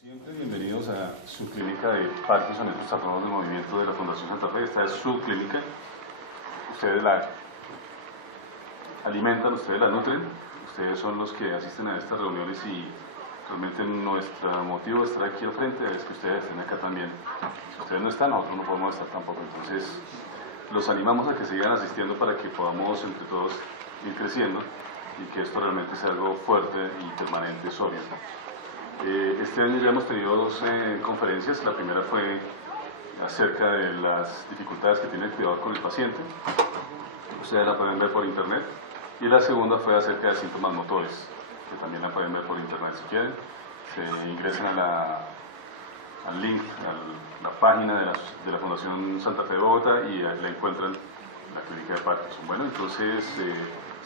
Siempre bienvenidos a su clínica de Parkinson en los trastornos del movimiento de la Fundación Santa Fe. Esta es su clínica. Ustedes la alimentan, ustedes la nutren. Ustedes son los que asisten a estas reuniones y realmente nuestro motivo de estar aquí al frente es que ustedes estén acá también. Si ustedes no están, nosotros no podemos estar tampoco. Entonces, los animamos a que sigan asistiendo para que podamos entre todos ir creciendo y que esto realmente sea algo fuerte y permanente, sólido. Este año ya hemos tenido dos conferencias. La primera fue acerca de las dificultades que tiene el cuidador con el paciente. Ustedes la pueden ver por internet. Y la segunda fue acerca de síntomas motores, que también la pueden ver por internet si quieren. Se ingresan al link, a la página de la Fundación Santa Fe de Bogotá y la encuentran en la clínica de Parkinson. Bueno, entonces,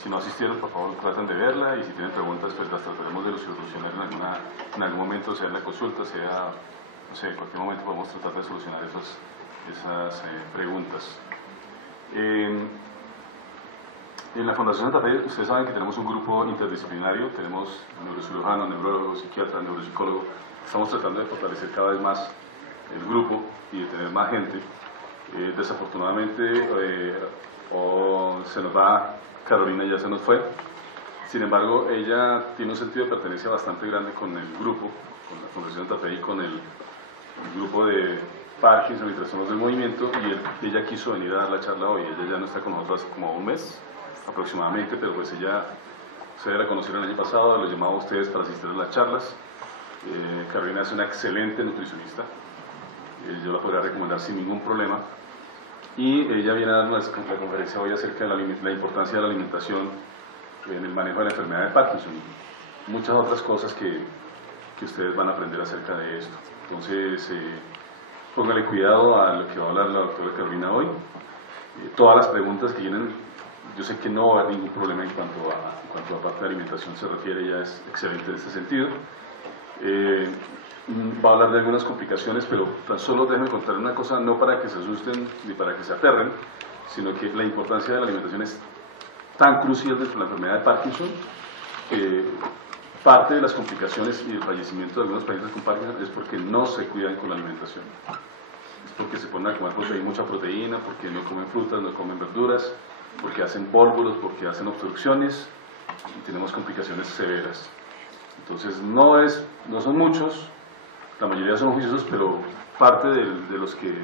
si no asistieron, por favor traten de verla y si tienen preguntas, pues las trataremos de solucionar en algún momento, sea en la consulta, sea, no sé, en cualquier momento podemos tratar de solucionar esas preguntas. En la Fundación Santa Fe, ustedes saben que tenemos un grupo interdisciplinario, tenemos neurocirujanos, neurólogos, psiquiatras, neuropsicólogos. Estamos tratando de fortalecer cada vez más el grupo y de tener más gente. Desafortunadamente, se nos va, Carolina ya se nos fue. Sin embargo, ella tiene un sentido de pertenencia bastante grande con el grupo, con la Fundación Santa Fe y con el grupo de Parkinson y trastornos del movimiento, y ella quiso venir a dar la charla hoy. Ella ya no está con nosotros hace como un mes aproximadamente, pero pues ustedes la conocieron el año pasado, los llamaba a ustedes para asistir a las charlas. Carolina es una excelente nutricionista, yo la podría recomendar sin ningún problema, y ella viene a darnos la conferencia hoy acerca de la importancia de la alimentación en el manejo de la enfermedad de Parkinson y muchas otras cosas que ustedes van a aprender acerca de esto. Entonces, póngale cuidado a lo que va a hablar la doctora Carolina hoy. Todas las preguntas que vienen, yo sé que no va a haber ningún problema en cuanto a parte de alimentación se refiere, ella es excelente en este sentido. Va a hablar de algunas complicaciones, pero tan solo déjenme contar una cosa, no para que se asusten ni para que se aterren, sino que la importancia de la alimentación es tan crucial dentro de la enfermedad de Parkinson que parte de las complicaciones y el fallecimiento de algunos pacientes con Parkinson es porque no se cuidan con la alimentación. Es porque se ponen a comer mucha proteína, porque no comen frutas, no comen verduras, porque hacen vólvulos, porque hacen obstrucciones y tenemos complicaciones severas. Entonces no son muchos, la mayoría son juiciosos, pero parte de los que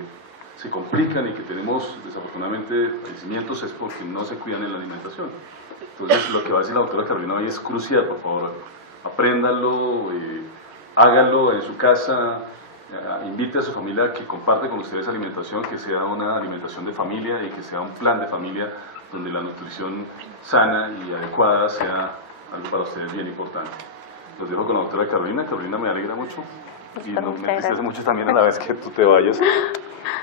se complican y que tenemos desafortunadamente fallecimientos es porque no se cuidan en la alimentación. Entonces lo que va a decir la doctora Carolina hoy es crucial, por favor, apréndanlo, háganlo en su casa, invite a su familia a que comparte con ustedes alimentación, que sea una alimentación de familia y que sea un plan de familia donde la nutrición sana y adecuada sea algo para ustedes bien importante. Los dejo con la doctora Carolina. Carolina, me alegra mucho y me tristece mucho también a la vez que tú te vayas.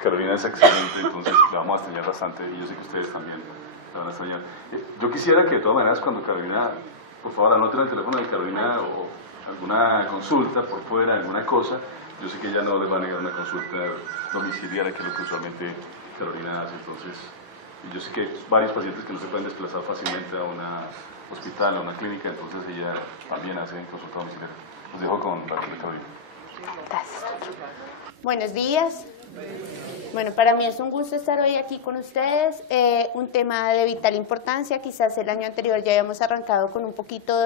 Carolina es excelente, entonces la vamos a extrañar bastante y yo sé que ustedes también la van a extrañar. Yo quisiera que de todas maneras cuando Carolina, por favor anoten el teléfono de Carolina o alguna consulta por fuera, alguna cosa. Yo sé que ella no les va a negar una consulta domiciliaria, que es lo que usualmente Carolina hace. Entonces, yo sé que varios pacientes que no se pueden desplazar fácilmente a un hospital, a una clínica, entonces ella también hace consulta domiciliaria. Los dejo con la doctora Carolina. Gracias. Buenos días. Bueno, para mí es un gusto estar hoy aquí con ustedes. Un tema de vital importancia. Quizás el año anterior ya habíamos arrancado con un poquito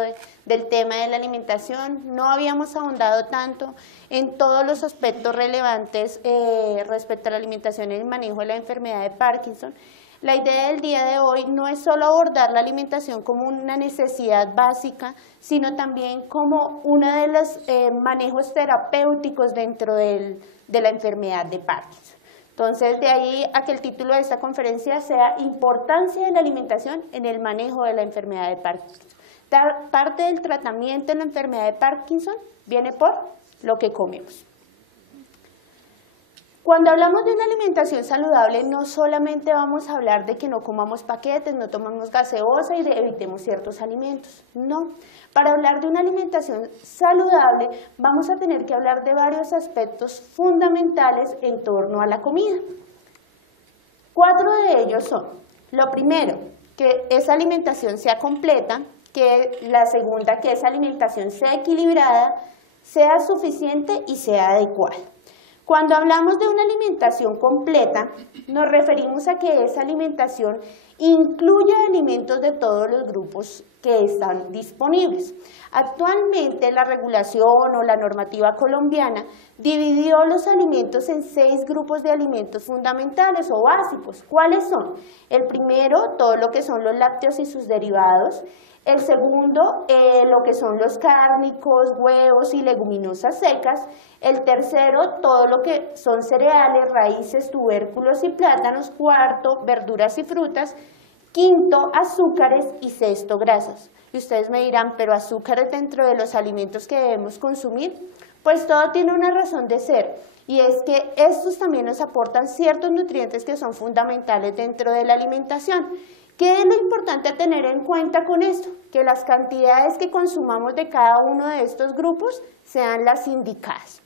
del tema de la alimentación. No habíamos ahondado tanto en todos los aspectos relevantes respecto a la alimentación y el manejo de la enfermedad de Parkinson. La idea del día de hoy no es solo abordar la alimentación como una necesidad básica, sino también como uno de los manejos terapéuticos dentro de la enfermedad de Parkinson. Entonces, de ahí a que el título de esta conferencia sea Importancia de la alimentación en el manejo de la enfermedad de Parkinson. Parte del tratamiento de la enfermedad de Parkinson viene por lo que comemos. Cuando hablamos de una alimentación saludable, no solamente vamos a hablar de que no comamos paquetes, no tomamos gaseosa y evitemos ciertos alimentos. No. Para hablar de una alimentación saludable, vamos a tener que hablar de varios aspectos fundamentales en torno a la comida. 4 de ellos son, lo primero, que esa alimentación sea completa, que la segunda, que esa alimentación sea equilibrada, sea suficiente y sea adecuada. Cuando hablamos de una alimentación completa, nos referimos a que esa alimentación incluye alimentos de todos los grupos que están disponibles. Actualmente la regulación o la normativa colombiana dividió los alimentos en 6 grupos de alimentos fundamentales o básicos. ¿Cuáles son? El primero, todo lo que son los lácteos y sus derivados. El segundo, lo que son los cárnicos, huevos y leguminosas secas. El tercero, todo lo que son cereales, raíces, tubérculos y plátanos. Cuarto, verduras y frutas. Quinto, azúcares y sexto, grasas. Y ustedes me dirán, ¿pero azúcares dentro de los alimentos que debemos consumir? Pues todo tiene una razón de ser, y es que estos también nos aportan ciertos nutrientes que son fundamentales dentro de la alimentación. ¿Qué es lo importante a tener en cuenta con esto? Que las cantidades que consumamos de cada uno de estos grupos sean las indicadas.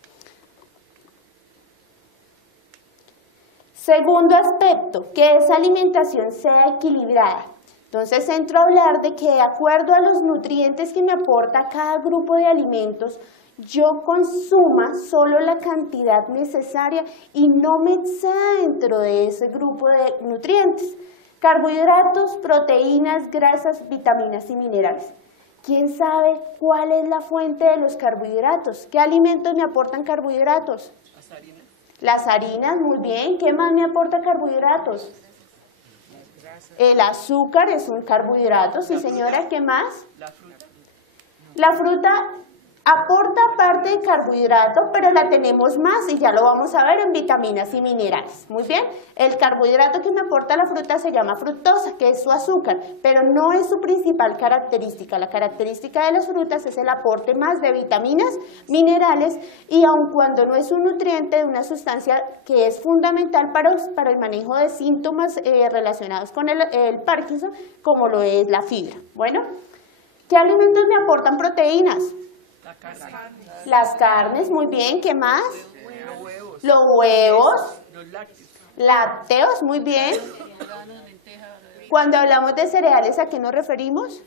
Segundo aspecto, que esa alimentación sea equilibrada. Entonces entro a hablar de que de acuerdo a los nutrientes que me aporta cada grupo de alimentos, yo consuma solo la cantidad necesaria y no me exceda dentro de ese grupo de nutrientes. Carbohidratos, proteínas, grasas, vitaminas y minerales. ¿Quién sabe cuál es la fuente de los carbohidratos? ¿Qué alimentos me aportan carbohidratos? Las harinas, muy bien. ¿Qué más me aporta carbohidratos? El azúcar es un carbohidrato, sí señora. ¿Qué más? La fruta aporta parte de carbohidrato, pero la tenemos más y ya lo vamos a ver en vitaminas y minerales. Muy bien, el carbohidrato que me aporta la fruta se llama fructosa, que es su azúcar, pero no es su principal característica. La característica de las frutas es el aporte más de vitaminas, minerales, y aun cuando no es un nutriente, de una sustancia que es fundamental para el manejo de síntomas relacionados con el Parkinson, como lo es la fibra. Bueno, ¿qué alimentos me aportan proteínas? Las carnes, muy bien. ¿Qué más? Los huevos. Lácteos, muy bien. Cuando hablamos de cereales, ¿a qué nos referimos?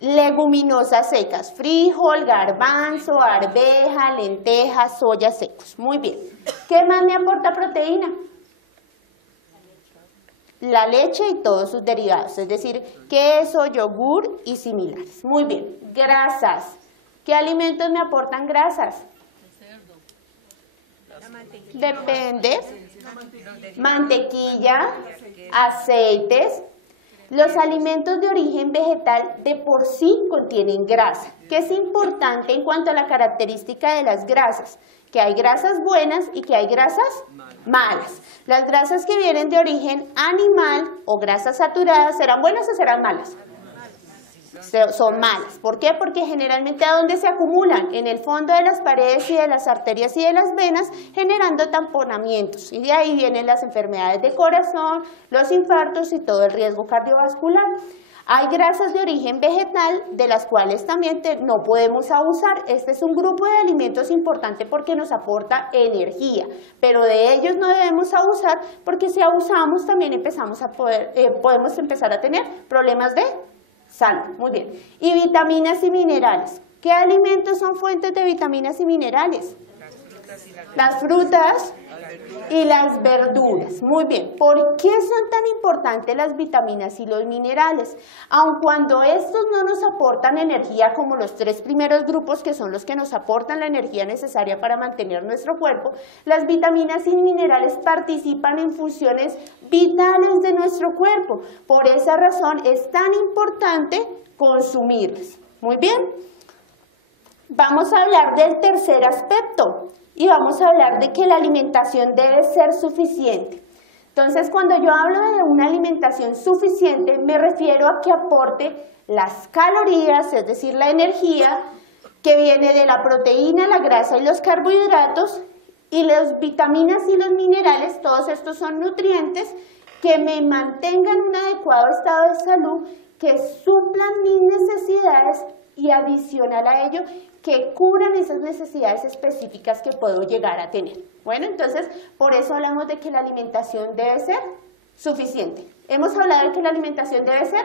Leguminosas secas, frijol, garbanzo, arveja, lentejas, soya secos. Muy bien. ¿Qué más me aporta proteína? La leche y todos sus derivados, es decir, queso, yogur y similares. Muy bien. Grasas. ¿Qué alimentos me aportan grasas? Depende. Mantequilla, aceites. Los alimentos de origen vegetal de por sí contienen grasa, que es importante en cuanto a la característica de las grasas, que hay grasas buenas y que hay grasas malas. Las grasas que vienen de origen animal o grasas saturadas, ¿serán buenas o serán malas? Son malas. ¿Por qué? Porque generalmente ¿a dónde se acumulan? En el fondo de las paredes y de las arterias y de las venas, generando tamponamientos. Y de ahí vienen las enfermedades de corazón, los infartos y todo el riesgo cardiovascular. Hay grasas de origen vegetal, de las cuales también no podemos abusar. Este es un grupo de alimentos importante porque nos aporta energía, pero de ellos no debemos abusar, porque si abusamos también podemos empezar a tener problemas de salud. Muy bien. Y vitaminas y minerales. ¿Qué alimentos son fuentes de vitaminas y minerales? Las frutas y las verduras. Muy bien. ¿Por qué son tan importantes las vitaminas y los minerales? Aun cuando estos no nos aportan energía como los 3 primeros grupos, que son los que nos aportan la energía necesaria para mantener nuestro cuerpo, las vitaminas y minerales participan en funciones vitales de nuestro cuerpo. Por esa razón es tan importante consumirlas. Muy bien. Vamos a hablar del tercer aspecto. Y vamos a hablar de que la alimentación debe ser suficiente. Entonces, cuando yo hablo de una alimentación suficiente, me refiero a que aporte las calorías, es decir, la energía que viene de la proteína, la grasa y los carbohidratos, y las vitaminas y los minerales. Todos estos son nutrientes que me mantengan un adecuado estado de salud, que suplan mis necesidades y adicional a ello, que cubran esas necesidades específicas que puedo llegar a tener. Bueno, entonces, por eso hablamos de que la alimentación debe ser suficiente. Hemos hablado de que la alimentación debe ser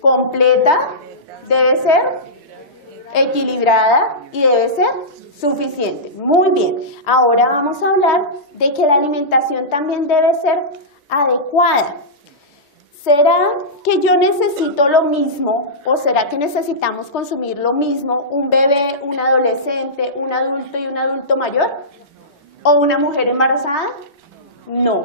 completa, debe ser equilibrada y debe ser suficiente. Muy bien, ahora vamos a hablar de que la alimentación también debe ser adecuada. ¿Será que yo necesito lo mismo o será que necesitamos consumir lo mismo un bebé, un adolescente, un adulto y un adulto mayor? ¿O una mujer embarazada? No.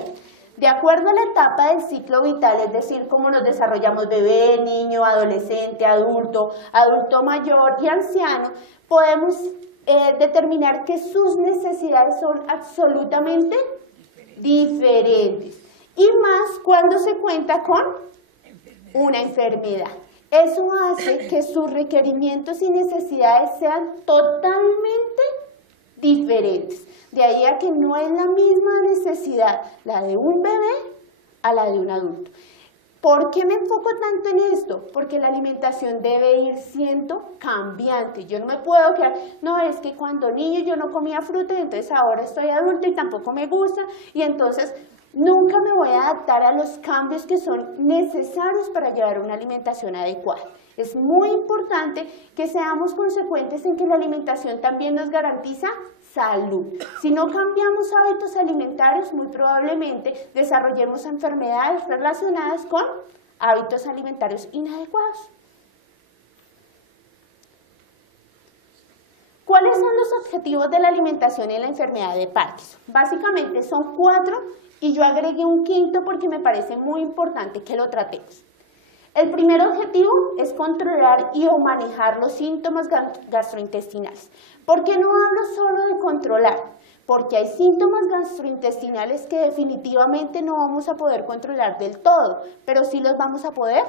De acuerdo a la etapa del ciclo vital, es decir, cómo nos desarrollamos bebé, niño, adolescente, adulto, adulto mayor y anciano, podemos determinar que sus necesidades son absolutamente diferentes. Y más cuando se cuenta con una enfermedad. Eso hace que sus requerimientos y necesidades sean totalmente diferentes. De ahí a que no es la misma necesidad la de un bebé a la de un adulto. ¿Por qué me enfoco tanto en esto? Porque la alimentación debe ir siendo cambiante. Yo no me puedo quedar, no, es que cuando niño yo no comía fruta y entonces ahora estoy adulta y tampoco me gusta y entonces nunca me voy a adaptar a los cambios que son necesarios para llevar una alimentación adecuada. Es muy importante que seamos consecuentes en que la alimentación también nos garantiza salud. Si no cambiamos hábitos alimentarios, muy probablemente desarrollemos enfermedades relacionadas con hábitos alimentarios inadecuados. ¿Cuáles son los objetivos de la alimentación en la enfermedad de Parkinson? Básicamente son 4 y yo agregué un quinto porque me parece muy importante que lo tratemos. El primer objetivo es controlar y o manejar los síntomas gastrointestinales. ¿Por qué no hablo solo de controlar? Porque hay síntomas gastrointestinales que definitivamente no vamos a poder controlar del todo, pero sí los vamos a poder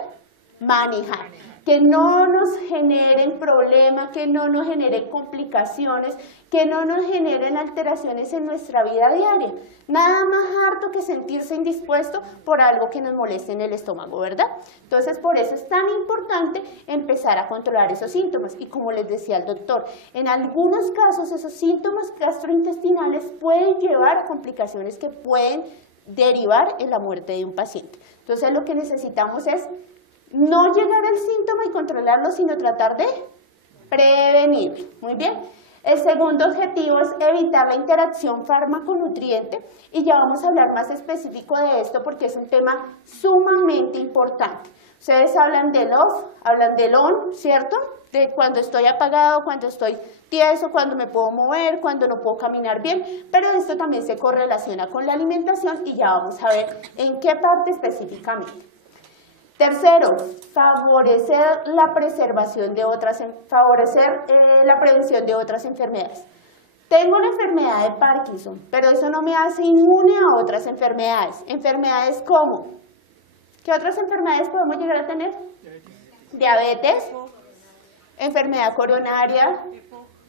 manejar. Que no nos generen problemas, que no nos generen complicaciones, que no nos generen alteraciones en nuestra vida diaria. Nada más harto que sentirse indispuesto por algo que nos moleste en el estómago, ¿verdad? Entonces, por eso es tan importante empezar a controlar esos síntomas. Y como les decía el doctor, en algunos casos esos síntomas gastrointestinales pueden llevar a complicaciones que pueden derivar en la muerte de un paciente. Entonces, lo que necesitamos es no llegar al síntoma y controlarlo, sino tratar de prevenirlo. Muy bien. El segundo objetivo es evitar la interacción fármaco-nutriente y ya vamos a hablar más específico de esto porque es un tema sumamente importante. Ustedes hablan del off, hablan del on, ¿cierto? De cuando estoy apagado, cuando estoy tieso, cuando me puedo mover, cuando no puedo caminar bien, pero esto también se correlaciona con la alimentación y ya vamos a ver en qué parte específicamente. Tercero, favorecer la prevención de otras enfermedades. Tengo una enfermedad de Parkinson, pero eso no me hace inmune a otras enfermedades. Enfermedades como, ¿qué otras enfermedades podemos llegar a tener? Diabetes, enfermedad coronaria,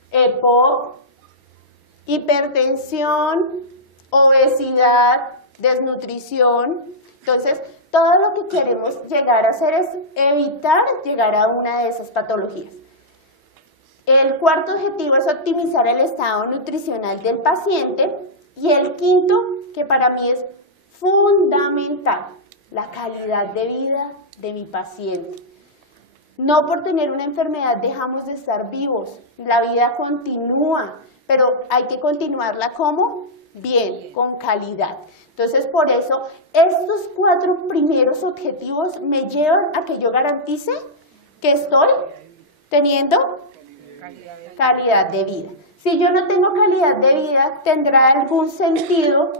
EPOC, hipertensión, obesidad, desnutrición. Entonces, todo lo que queremos llegar a hacer es evitar llegar a una de esas patologías. El cuarto objetivo es optimizar el estado nutricional del paciente. Y el quinto, que para mí es fundamental, la calidad de vida de mi paciente. No por tener una enfermedad dejamos de estar vivos, la vida continúa, pero hay que continuarla como bien, con calidad. Entonces, por eso, estos 4 primeros objetivos me llevan a que yo garantice que estoy teniendo calidad de vida. Si yo no tengo calidad de vida, ¿tendrá algún sentido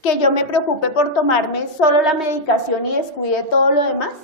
que yo me preocupe por tomarme solo la medicación y descuide todo lo demás?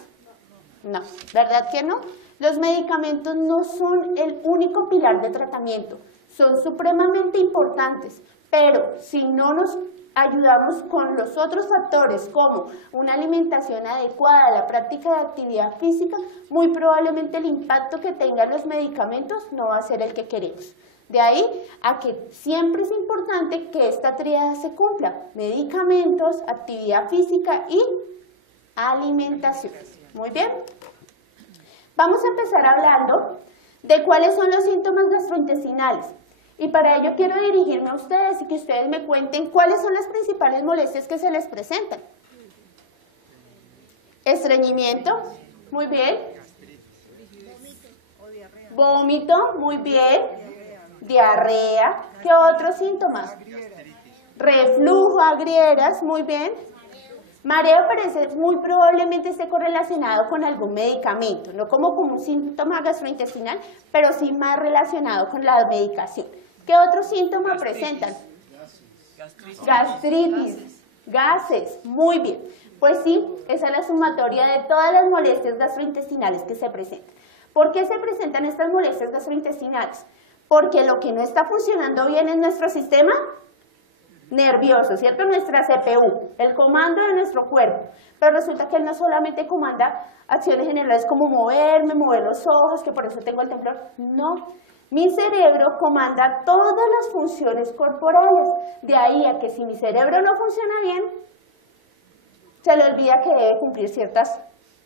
No, ¿verdad que no? Los medicamentos no son el único pilar de tratamiento, son supremamente importantes, pero si no nos ayudamos con los otros factores como una alimentación adecuada, la práctica de actividad física, muy probablemente el impacto que tengan los medicamentos no va a ser el que queremos. De ahí a que siempre es importante que esta tríada se cumpla: medicamentos, actividad física y alimentación. Muy bien. Vamos a empezar hablando de cuáles son los síntomas gastrointestinales. Y para ello quiero dirigirme a ustedes y que ustedes me cuenten cuáles son las principales molestias que se les presentan. Estreñimiento, muy bien. Vómito, muy bien. Diarrea. ¿Qué otros síntomas? Reflujo, agrieras, muy bien. Mareo, pero muy probablemente esté correlacionado con algún medicamento, no como un síntoma gastrointestinal, pero sí más relacionado con la medicación. ¿Qué otros síntomas presentan? Gastritis, gases, muy bien. Pues sí, esa es la sumatoria de todas las molestias gastrointestinales que se presentan. ¿Por qué se presentan estas molestias gastrointestinales? Porque lo que no está funcionando bien en nuestro sistema nervioso, ¿cierto? Nuestra CPU, el comando de nuestro cuerpo. Pero resulta que él no solamente comanda acciones generales como moverme, mover los ojos, que por eso tengo el temblor. No, mi cerebro comanda todas las funciones corporales. De ahí a que si mi cerebro no funciona bien, se le olvida que debe cumplir ciertas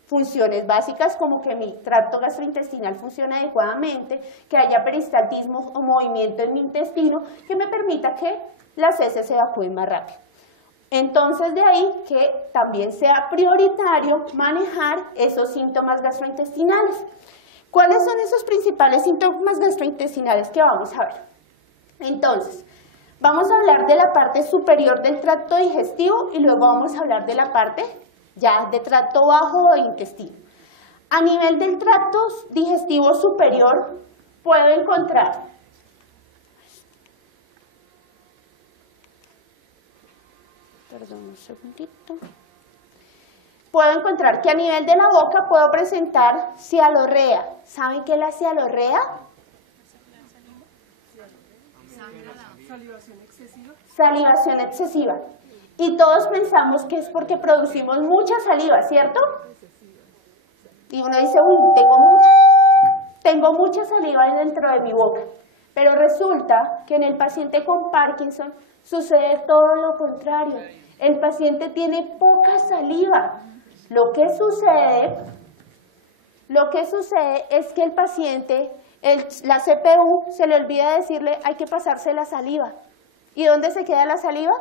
funciones básicas, como que mi tracto gastrointestinal funcione adecuadamente, que haya peristaltismo o movimiento en mi intestino que me permita que las heces se evacúen más rápido. Entonces de ahí que también sea prioritario manejar esos síntomas gastrointestinales. ¿Cuáles son esos principales síntomas gastrointestinales que vamos a ver? Entonces, vamos a hablar de la parte superior del tracto digestivo y luego vamos a hablar de la parte ya de tracto bajo o intestino. A nivel del tracto digestivo superior puedo encontrar un segundito. Puedo encontrar que a nivel de la boca puedo presentar cialorrea. ¿Saben qué es la cialorrea? Salivación excesiva. Salivación excesiva. Y todos pensamos que es porque producimos mucha saliva, ¿cierto? Y uno dice, uy, tengo mucha saliva dentro de mi boca. Pero resulta que en el paciente con Parkinson sucede todo lo contrario. El paciente tiene poca saliva. Lo que sucede es que el paciente, la CPU, se le olvida decirle hay que pasarse la saliva. ¿Y dónde se queda la saliva?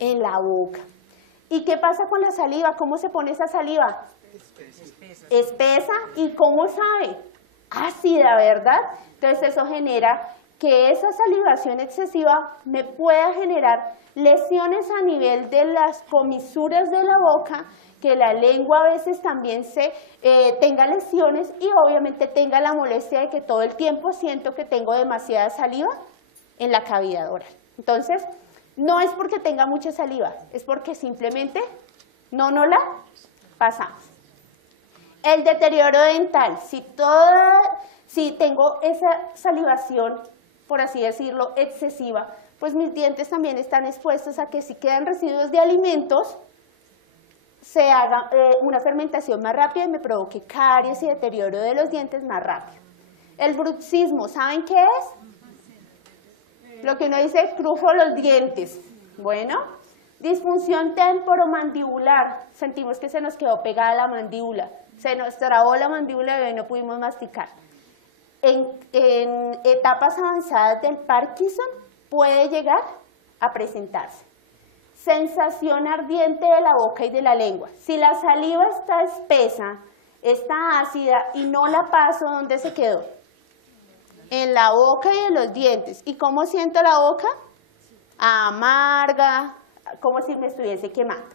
En la boca. ¿Y qué pasa con la saliva? ¿Cómo se pone esa saliva? Espesa. ¿Y cómo sabe? Ácida, ¿verdad? Entonces eso genera que esa salivación excesiva me pueda generar lesiones a nivel de las comisuras de la boca, que la lengua a veces también tenga lesiones y obviamente tenga la molestia de que todo el tiempo siento que tengo demasiada saliva en la cavidad oral. Entonces, no es porque tenga mucha saliva, es porque simplemente no la pasamos. El deterioro dental, si tengo esa salivación, por así decirlo, excesiva, pues mis dientes también están expuestos a que si quedan residuos de alimentos, se haga una fermentación más rápida y me provoque caries y deterioro de los dientes más rápido. El bruxismo, ¿saben qué es? Lo que uno dice, crujo los dientes. Bueno, disfunción temporomandibular, sentimos que se nos quedó pegada la mandíbula, se nos trabó la mandíbula y no pudimos masticar. En etapas avanzadas del Parkinson puede llegar a presentarse. Sensación ardiente de la boca y de la lengua. Si la saliva está espesa, está ácida y no la paso, ¿dónde se quedó? En la boca y en los dientes. ¿Y cómo siento la boca? Amarga, como si me estuviese quemando.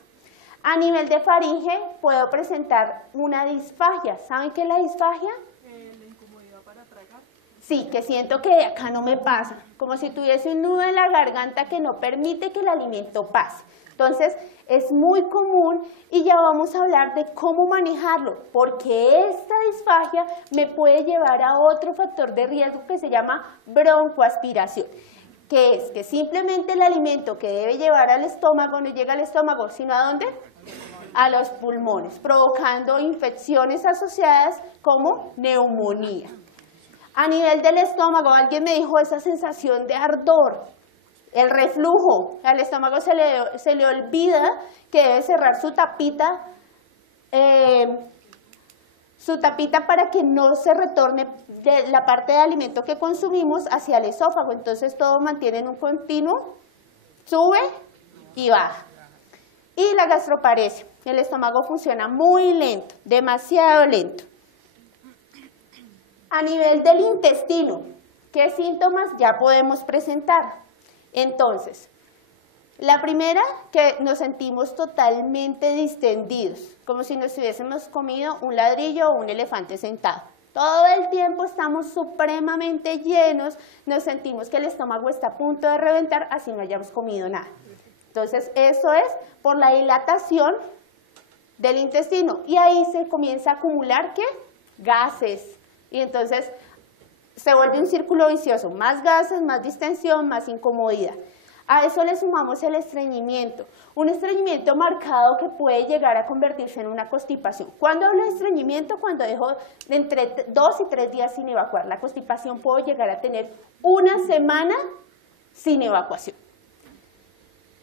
A nivel de faringe puedo presentar una disfagia. ¿Saben qué es la disfagia? La incomodidad para tragar. Sí, que siento que de acá no me pasa, como si tuviese un nudo en la garganta que no permite que el alimento pase. Entonces, es muy común y ya vamos a hablar de cómo manejarlo, porque esta disfagia me puede llevar a otro factor de riesgo que se llama broncoaspiración, que es que simplemente el alimento que debe llevar al estómago no llega al estómago, sino ¿a dónde? A los pulmones, provocando infecciones asociadas como neumonía. A nivel del estómago, alguien me dijo esa sensación de ardor, el reflujo, al estómago se le olvida que debe cerrar su tapita para que no se retorne de la parte de alimento que consumimos hacia el esófago. Entonces todo mantiene en un continuo, sube y baja. Y la gastroparesia, el estómago funciona muy lento, demasiado lento. A nivel del intestino, ¿qué síntomas ya podemos presentar? Entonces, la primera, que nos sentimos totalmente distendidos, como si nos hubiésemos comido un ladrillo o un elefante sentado. Todo el tiempo estamos supremamente llenos, nos sentimos que el estómago está a punto de reventar, así no hayamos comido nada. Entonces, eso es por la dilatación del intestino. Y ahí se comienza a acumular, ¿qué? Gases. Y entonces se vuelve un círculo vicioso. Más gases, más distensión, más incomodidad. A eso le sumamos el estreñimiento. Un estreñimiento marcado que puede llegar a convertirse en una constipación. ¿Cuándo hablo de estreñimiento? Cuando dejo de entre 2 y 3 días sin evacuar. La constipación puede llegar a tener una semana sin evacuación.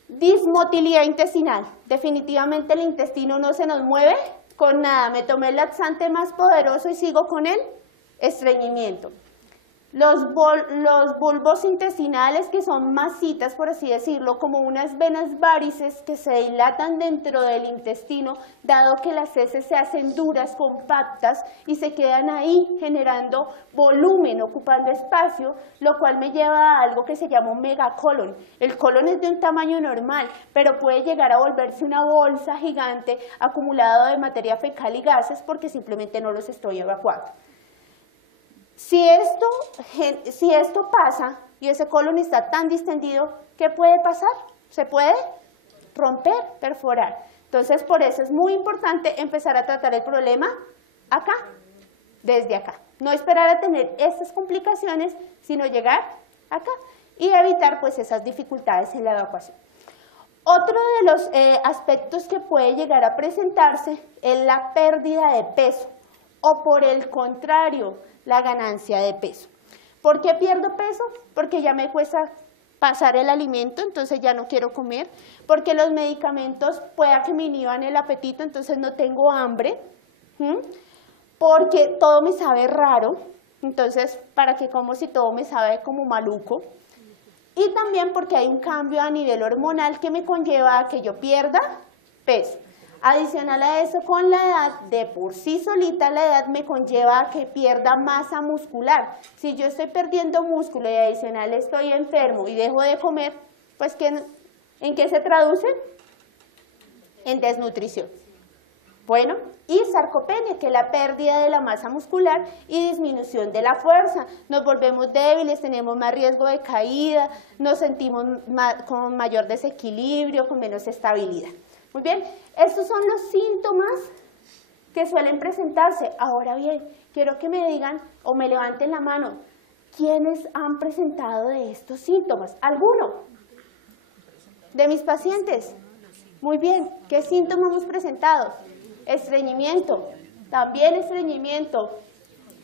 Dismotilidad intestinal. Definitivamente el intestino no se nos mueve con nada. Me tomé el laxante más poderoso y sigo con el estreñimiento. Los bulbos intestinales, que son masitas, por así decirlo, como unas venas varices que se dilatan dentro del intestino, dado que las heces se hacen duras, compactas, y se quedan ahí generando volumen, ocupando espacio, lo cual me lleva a algo que se llama un megacolon. El colon es de un tamaño normal, pero puede llegar a volverse una bolsa gigante acumulada de materia fecal y gases porque simplemente no los estoy evacuando. Si esto pasa y ese colon está tan distendido, ¿qué puede pasar? Se puede romper, perforar. Entonces, por eso es muy importante empezar a tratar el problema acá, desde acá. No esperar a tener estas complicaciones, sino llegar acá y evitar pues esas dificultades en la evacuación. Otro de los aspectos que puede llegar a presentarse es la pérdida de peso o, por el contrario, la ganancia de peso. ¿Por qué pierdo peso? Porque ya me cuesta pasar el alimento, entonces ya no quiero comer. Porque los medicamentos pueda que me inhiban el apetito, entonces no tengo hambre. Porque todo me sabe raro, entonces ¿para qué como si todo me sabe como maluco? Y también porque hay un cambio a nivel hormonal que me conlleva a que yo pierda peso. Adicional a eso, con la edad, de por sí solita la edad me conlleva a que pierda masa muscular. Si yo estoy perdiendo músculo y adicional estoy enfermo y dejo de comer, pues ¿en qué se traduce? En desnutrición. Bueno, y sarcopenia, que es la pérdida de la masa muscular y disminución de la fuerza. Nos volvemos débiles, tenemos más riesgo de caída, nos sentimos con mayor desequilibrio, con menos estabilidad. Muy bien, estos son los síntomas que suelen presentarse. Ahora bien, quiero que me digan o me levanten la mano, ¿quiénes han presentado de estos síntomas? ¿Alguno de mis pacientes? Muy bien, ¿qué síntomas hemos presentado? Estreñimiento, también estreñimiento,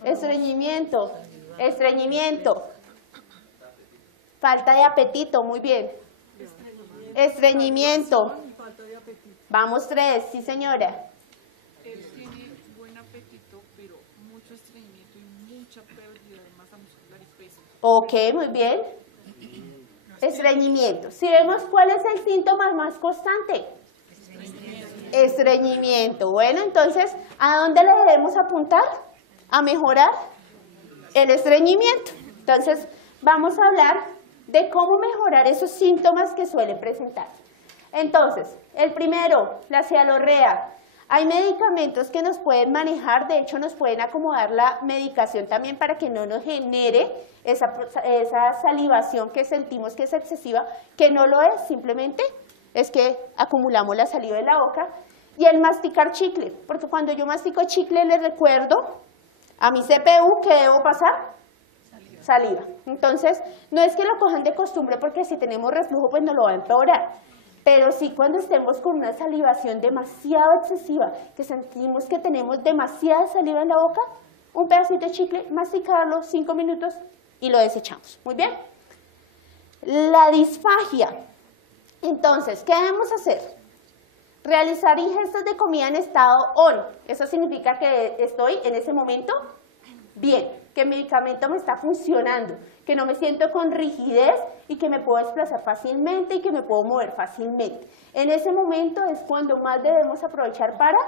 estreñimiento, estreñimiento, falta de apetito, muy bien, estreñimiento. Vamos 3, sí señora. Él tiene buen apetito, pero mucho estreñimiento y mucha pérdida de masa muscular y peso. Ok, muy bien. Estreñimiento. Si vemos cuál es el síntoma más constante. Estreñimiento. Bueno, entonces, ¿a dónde le debemos apuntar? A mejorar el estreñimiento. Entonces, vamos a hablar de cómo mejorar esos síntomas que suelen presentar. Entonces, el primero, la cialorrea. Hay medicamentos que nos pueden manejar, de hecho nos pueden acomodar la medicación también para que no nos genere esa salivación que sentimos que es excesiva, que no lo es, simplemente es que acumulamos la saliva en la boca. Y el masticar chicle, porque cuando yo mastico chicle les recuerdo a mi CPU que debo pasar saliva. Entonces, no es que lo cojan de costumbre porque si tenemos reflujo pues no lo va a empeorar. Pero sí cuando estemos con una salivación demasiado excesiva, que sentimos que tenemos demasiada saliva en la boca, un pedacito de chicle, masticarlo 5 minutos y lo desechamos. Muy bien. La disfagia. Entonces, ¿qué debemos hacer? Realizar ingestas de comida en estado ON. Eso significa que estoy en ese momento bien, que el medicamento me está funcionando, que no me siento con rigidez y que me puedo desplazar fácilmente y que me puedo mover fácilmente. En ese momento es cuando más debemos aprovechar para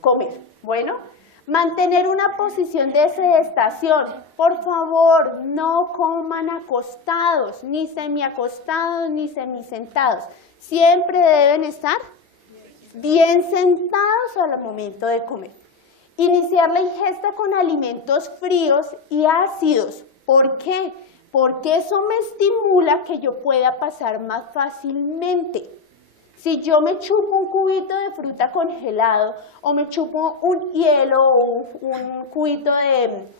comer. Bueno, Mantener una posición de sedestación. Por favor, no coman acostados, ni semiacostados, ni semisentados. Siempre deben estar bien sentados al momento de comer. Iniciar la ingesta con alimentos fríos y ácidos. ¿Por qué? Porque eso me estimula que yo pueda pasar más fácilmente. Si yo me chupo un cubito de fruta congelado o me chupo un hielo o un cubito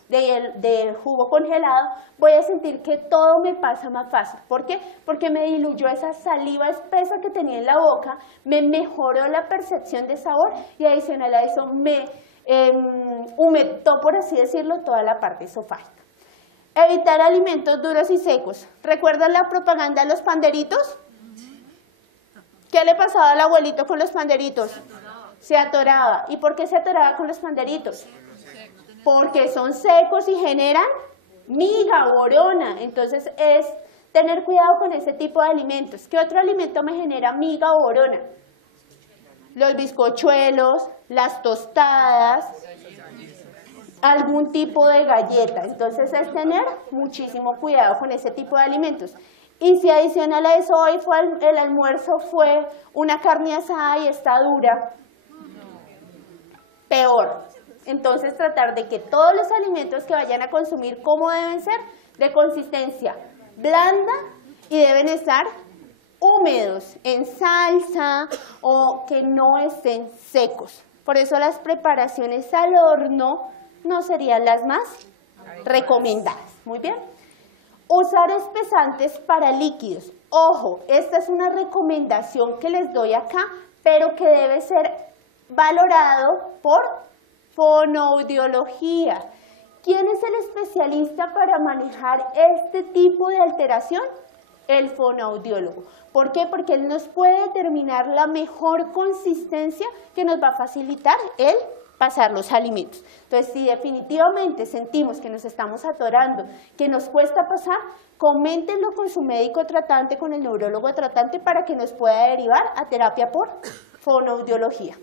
de jugo congelado, voy a sentir que todo me pasa más fácil. ¿Por qué? Porque me diluyó esa saliva espesa que tenía en la boca, me mejoró la percepción de sabor y adicional a eso me humectó, por así decirlo, toda la parte esofágica. Evitar alimentos duros y secos. ¿Recuerdan la propaganda de los panderitos? ¿Qué le pasaba al abuelito con los panderitos? Se atoraba. ¿Y por qué se atoraba con los panderitos? Porque son secos y generan miga, borona. Entonces es tener cuidado con ese tipo de alimentos. ¿Qué otro alimento me genera miga o borona? Los bizcochuelos, las tostadas, algún tipo de galleta. Entonces es tener muchísimo cuidado con ese tipo de alimentos. Y si adicional a eso hoy el almuerzo fue una carne asada y está dura, peor. Entonces tratar de que todos los alimentos que vayan a consumir, ¿cómo deben ser? De consistencia blanda y deben estar húmedos, en salsa o que no estén secos. Por eso las preparaciones al horno no serían las más recomendadas. Muy bien. Usar espesantes para líquidos. Ojo, esta es una recomendación que les doy acá, pero que debe ser valorado por fonoaudiología. ¿Quién es el especialista para manejar este tipo de alteración? El fonoaudiólogo. ¿Por qué? Porque él nos puede determinar la mejor consistencia que nos va a facilitar el pasar los alimentos. Entonces, si definitivamente sentimos que nos estamos atorando, que nos cuesta pasar, coméntenlo con su médico tratante, con el neurólogo tratante, para que nos pueda derivar a terapia por fonoaudiología.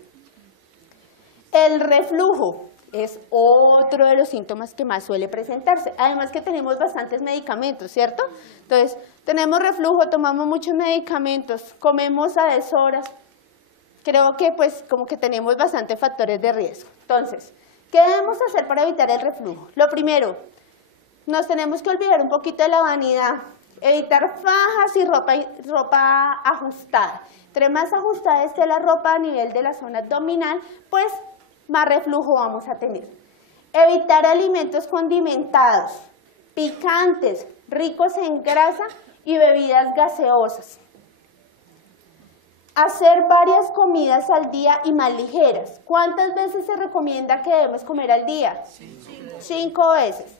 El reflujo es otro de los síntomas que más suele presentarse. Además que tenemos bastantes medicamentos, ¿cierto? Entonces, tenemos reflujo, tomamos muchos medicamentos, comemos a deshoras. Creo que pues como que tenemos bastantes factores de riesgo. Entonces, ¿qué debemos hacer para evitar el reflujo? Lo primero, nos tenemos que olvidar un poquito de la vanidad. Evitar fajas y ropa ajustada. Entre más ajustada esté la ropa a nivel de la zona abdominal, pues más reflujo vamos a tener. Evitar alimentos condimentados, picantes, ricos en grasa y bebidas gaseosas. Hacer varias comidas al día y más ligeras. ¿Cuántas veces se recomienda que debemos comer al día? 5 veces.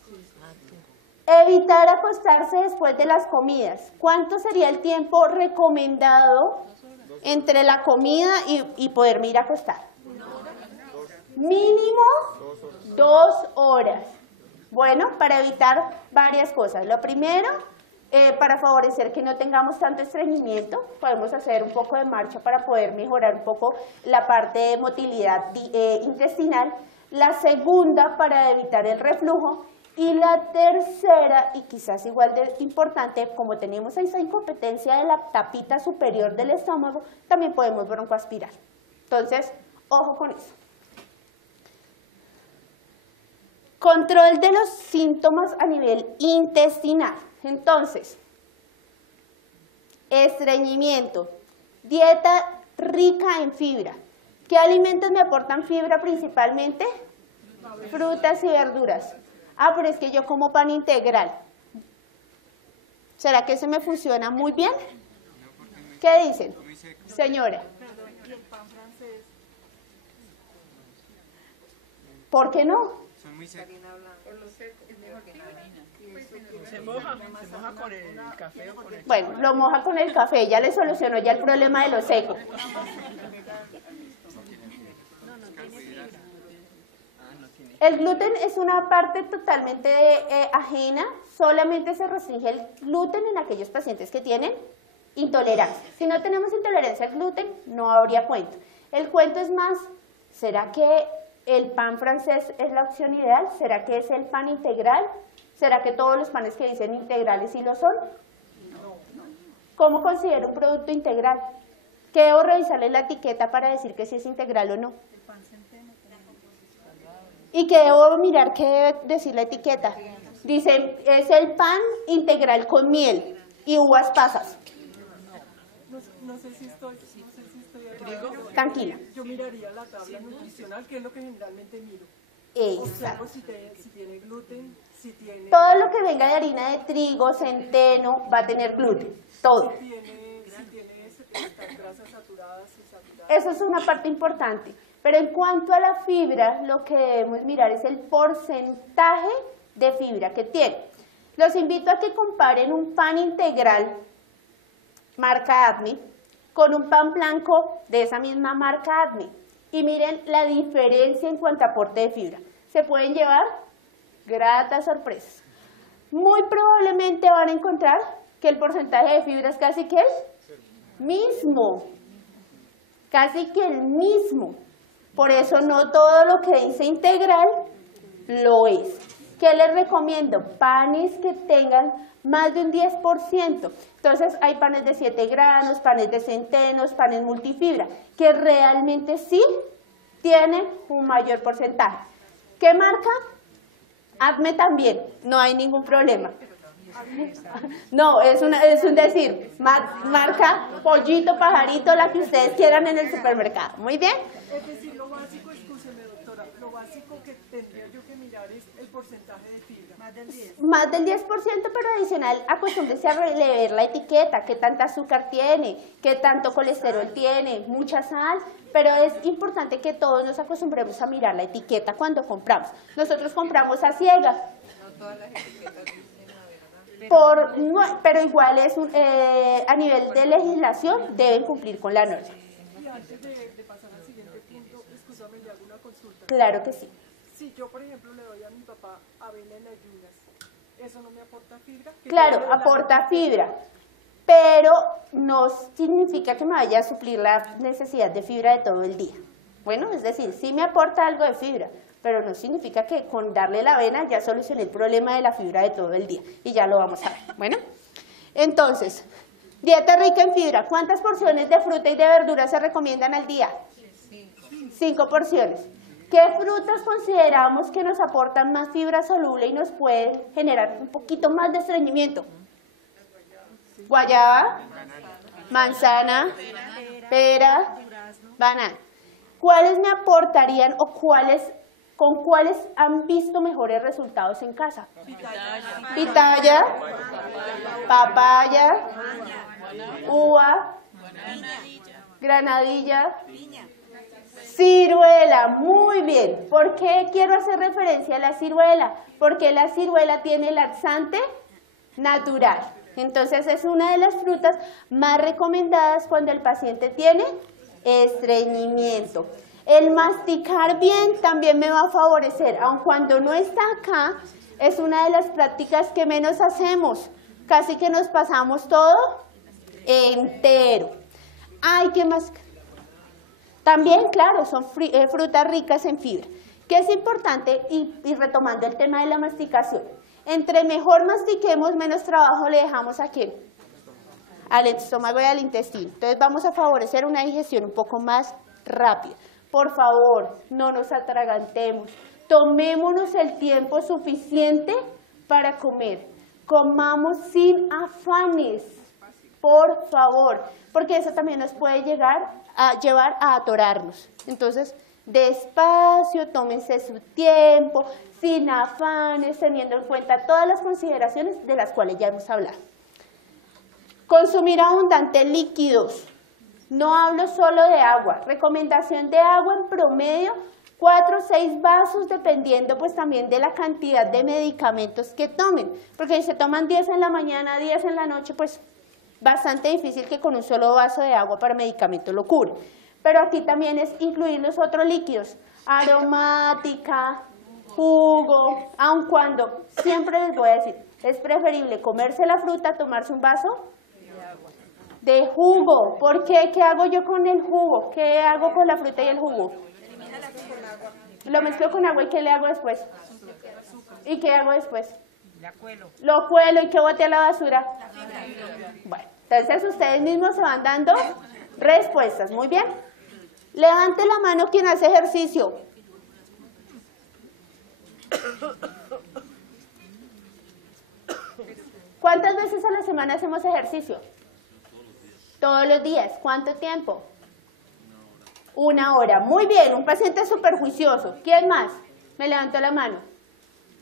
Evitar acostarse después de las comidas. ¿Cuánto sería el tiempo recomendado entre la comida y poderme ir a acostar? Mínimo 2 horas. Bueno, para evitar varias cosas. Lo primero, para favorecer que no tengamos tanto estreñimiento, podemos hacer un poco de marcha para poder mejorar un poco la parte de motilidad intestinal. La segunda, para evitar el reflujo. Y la tercera, y quizás igual de importante, como tenemos esa incompetencia de la tapita superior del estómago, también podemos broncoaspirar. Entonces, ojo con eso. Control de los síntomas a nivel intestinal. Entonces, estreñimiento, dieta rica en fibra. ¿Qué alimentos me aportan fibra principalmente? Frutas y verduras. Ah, pero es que yo como pan integral. ¿Será que eso me funciona muy bien? ¿Qué dicen, señora? ¿Y el pan francés? ¿Por qué no? Son muy secos. Se moja con el café o con el... Bueno, lo moja con el café, ya le solucionó ya el problema de lo seco. El gluten es una parte totalmente ajena, solamente se restringe el gluten en aquellos pacientes que tienen intolerancia. Si no tenemos intolerancia al gluten, no habría cuento. El cuento es más, ¿será que ¿El pan francés es la opción ideal? ¿Será que es el pan integral? ¿Será que todos los panes que dicen integrales sí lo son? ¿Cómo considero un producto integral? ¿Qué debo revisarle la etiqueta para decir que si es integral o no? ¿Y qué debo mirar? ¿Qué debe decir la etiqueta? Dice, es el pan integral con miel y uvas pasas. No sé si estoy Tranquila. Yo miraría la tabla nutricional, que es lo que generalmente miro. Exacto. Observo si tiene gluten, si tiene... Todo lo que venga de harina de trigo, centeno, va a tener gluten. Todo. Si tiene estas grasas saturadas y saturadas. Eso es una parte importante. Pero en cuanto a la fibra, lo que debemos mirar es el porcentaje de fibra que tiene. Los invito a que comparen un pan integral marca ADME con un pan blanco de esa misma marca ADME y miren la diferencia en cuanto a aporte de fibra. Se pueden llevar gratas sorpresas. Muy probablemente van a encontrar que el porcentaje de fibra es casi que el mismo. Casi que el mismo. Por eso no todo lo que dice integral lo es. ¿Qué les recomiendo? Panes que tengan más de un 10%. Entonces hay panes de 7 granos, panes de centenos, panes multifibra, que realmente sí tienen un mayor porcentaje. ¿Qué marca? ADME también, no hay ningún problema. No, es un decir, marca pollito, pajarito, la que ustedes quieran en el supermercado. Muy bien. Es decir, lo básico, escúcheme doctora, lo básico que tendría yo que mirar es el porcentaje de fibra. Más del 10. Más del 10%, pero adicional, acostúmbrese a leer la etiqueta, qué tanta azúcar tiene, qué tanto colesterol tiene, mucha sal, pero es importante que todos nos acostumbremos a mirar la etiqueta cuando compramos. Nosotros compramos a ciegas. No todas las etiquetas dicen la verdad. Pero igual es a nivel de legislación deben cumplir con la norma. Y antes de pasar al siguiente punto, escúchame, le hago una consulta. Claro que sí. Si yo, por ejemplo, le doy a mi papá avena en ayunas, ¿eso no me aporta fibra? Claro, aporta fibra, pero no significa que me vaya a suplir la necesidad de fibra de todo el día. Bueno, es decir, sí me aporta algo de fibra, pero no significa que con darle la avena ya solucioné el problema de la fibra de todo el día. Y ya lo vamos a ver. Bueno, entonces, dieta rica en fibra. ¿Cuántas porciones de fruta y de verdura se recomiendan al día? 5 porciones. ¿Qué frutas consideramos que nos aportan más fibra soluble y nos pueden generar un poquito más de estreñimiento? Guayaba, manzana, pera, banana. ¿Cuáles me aportarían o con cuáles han visto mejores resultados en casa? Pitaya, papaya, uva, granadilla, ciruela. Muy bien. ¿Por qué quiero hacer referencia a la ciruela? Porque la ciruela tiene laxante natural. Entonces es una de las frutas más recomendadas cuando el paciente tiene estreñimiento. El masticar bien también me va a favorecer, aun cuando no está acá, es una de las prácticas que menos hacemos. Casi que nos pasamos todo entero. Hay que mascar. También, claro, son frutas ricas en fibra. ¿Qué es importante? Y retomando el tema de la masticación. Entre mejor mastiquemos, menos trabajo le dejamos a ¿quién? Al estómago y al intestino. Entonces vamos a favorecer una digestión un poco más rápida. Por favor, no nos atragantemos. Tomémonos el tiempo suficiente para comer. Comamos sin afanes, por favor, porque eso también nos puede llevar a atorarnos. Entonces, despacio, tómense su tiempo, sin afanes, teniendo en cuenta todas las consideraciones de las cuales ya hemos hablado. Consumir abundante líquidos. No hablo solo de agua. Recomendación de agua en promedio, 4 o 6 vasos, dependiendo pues también de la cantidad de medicamentos que tomen. Porque si se toman 10 en la mañana, 10 en la noche, pues bastante difícil que con un solo vaso de agua para medicamento lo cure. Pero aquí también es incluir los otros líquidos, aromática, jugo, aun cuando siempre les voy a decir, es preferible comerse la fruta, tomarse un vaso de jugo. ¿Por qué? ¿Qué hago yo con el jugo? ¿Qué hago con la fruta y el jugo? Lo mezclo con agua y ¿qué le hago después? ¿Y qué hago después? La cuelo. Lo cuelo y ¿qué bote a la basura? Bueno, entonces ustedes mismos se van dando respuestas. Muy bien. Levante la mano quien hace ejercicio. ¿Cuántas veces a la semana hacemos ejercicio? Todos los días. ¿Cuánto tiempo? 1 hora. Muy bien, un paciente súper juicioso. ¿Quién más? Me levantó la mano.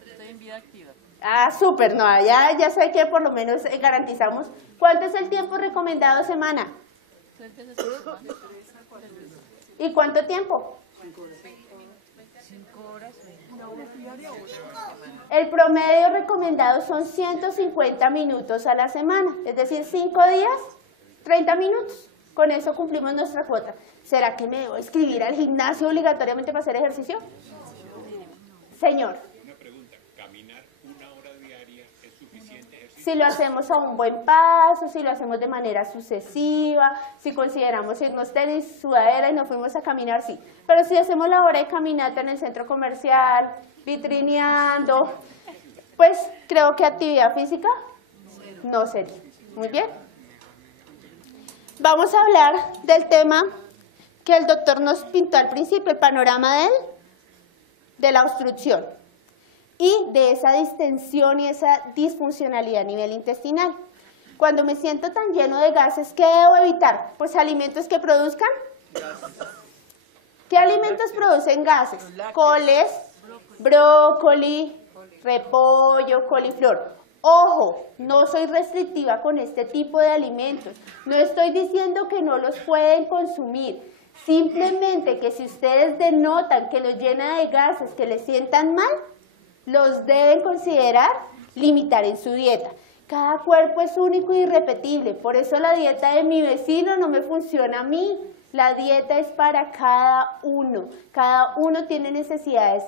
Estoy en vida activa. Ah, súper, no, ya sé que por lo menos garantizamos. ¿Cuánto es el tiempo recomendado semana? 3 veces por semana. ¿Y cuánto tiempo? 5 horas. El promedio recomendado son 150 minutos a la semana, es decir, 5 días, 30 minutos. Con eso cumplimos nuestra cuota. ¿Será que me debo inscribir al gimnasio obligatoriamente para hacer ejercicio? Señor. Una pregunta, ¿caminar 1 hora diaria es suficiente ejercicio? Si lo hacemos a un buen paso, si lo hacemos de manera sucesiva, si consideramos irnos tenis, sudadera y nos fuimos a caminar, sí. Pero si hacemos la hora de caminata en el centro comercial, vitrineando, pues creo que actividad física no sería. Muy bien. Vamos a hablar del tema que el doctor nos pintó al principio, el panorama de la obstrucción y de esa distensión y esa disfuncionalidad a nivel intestinal. Cuando me siento tan lleno de gases, ¿qué debo evitar? Pues alimentos que produzcan. ¿Qué alimentos producen gases? Coles, brócoli, repollo, coliflor. Ojo, no soy restrictiva con este tipo de alimentos. No estoy diciendo que no los pueden consumir. Simplemente que si ustedes denotan que los llena de gases, que les sientan mal, los deben considerar limitar en su dieta. Cada cuerpo es único e irrepetible, por eso la dieta de mi vecino no me funciona a mí. La dieta es para cada uno tiene necesidades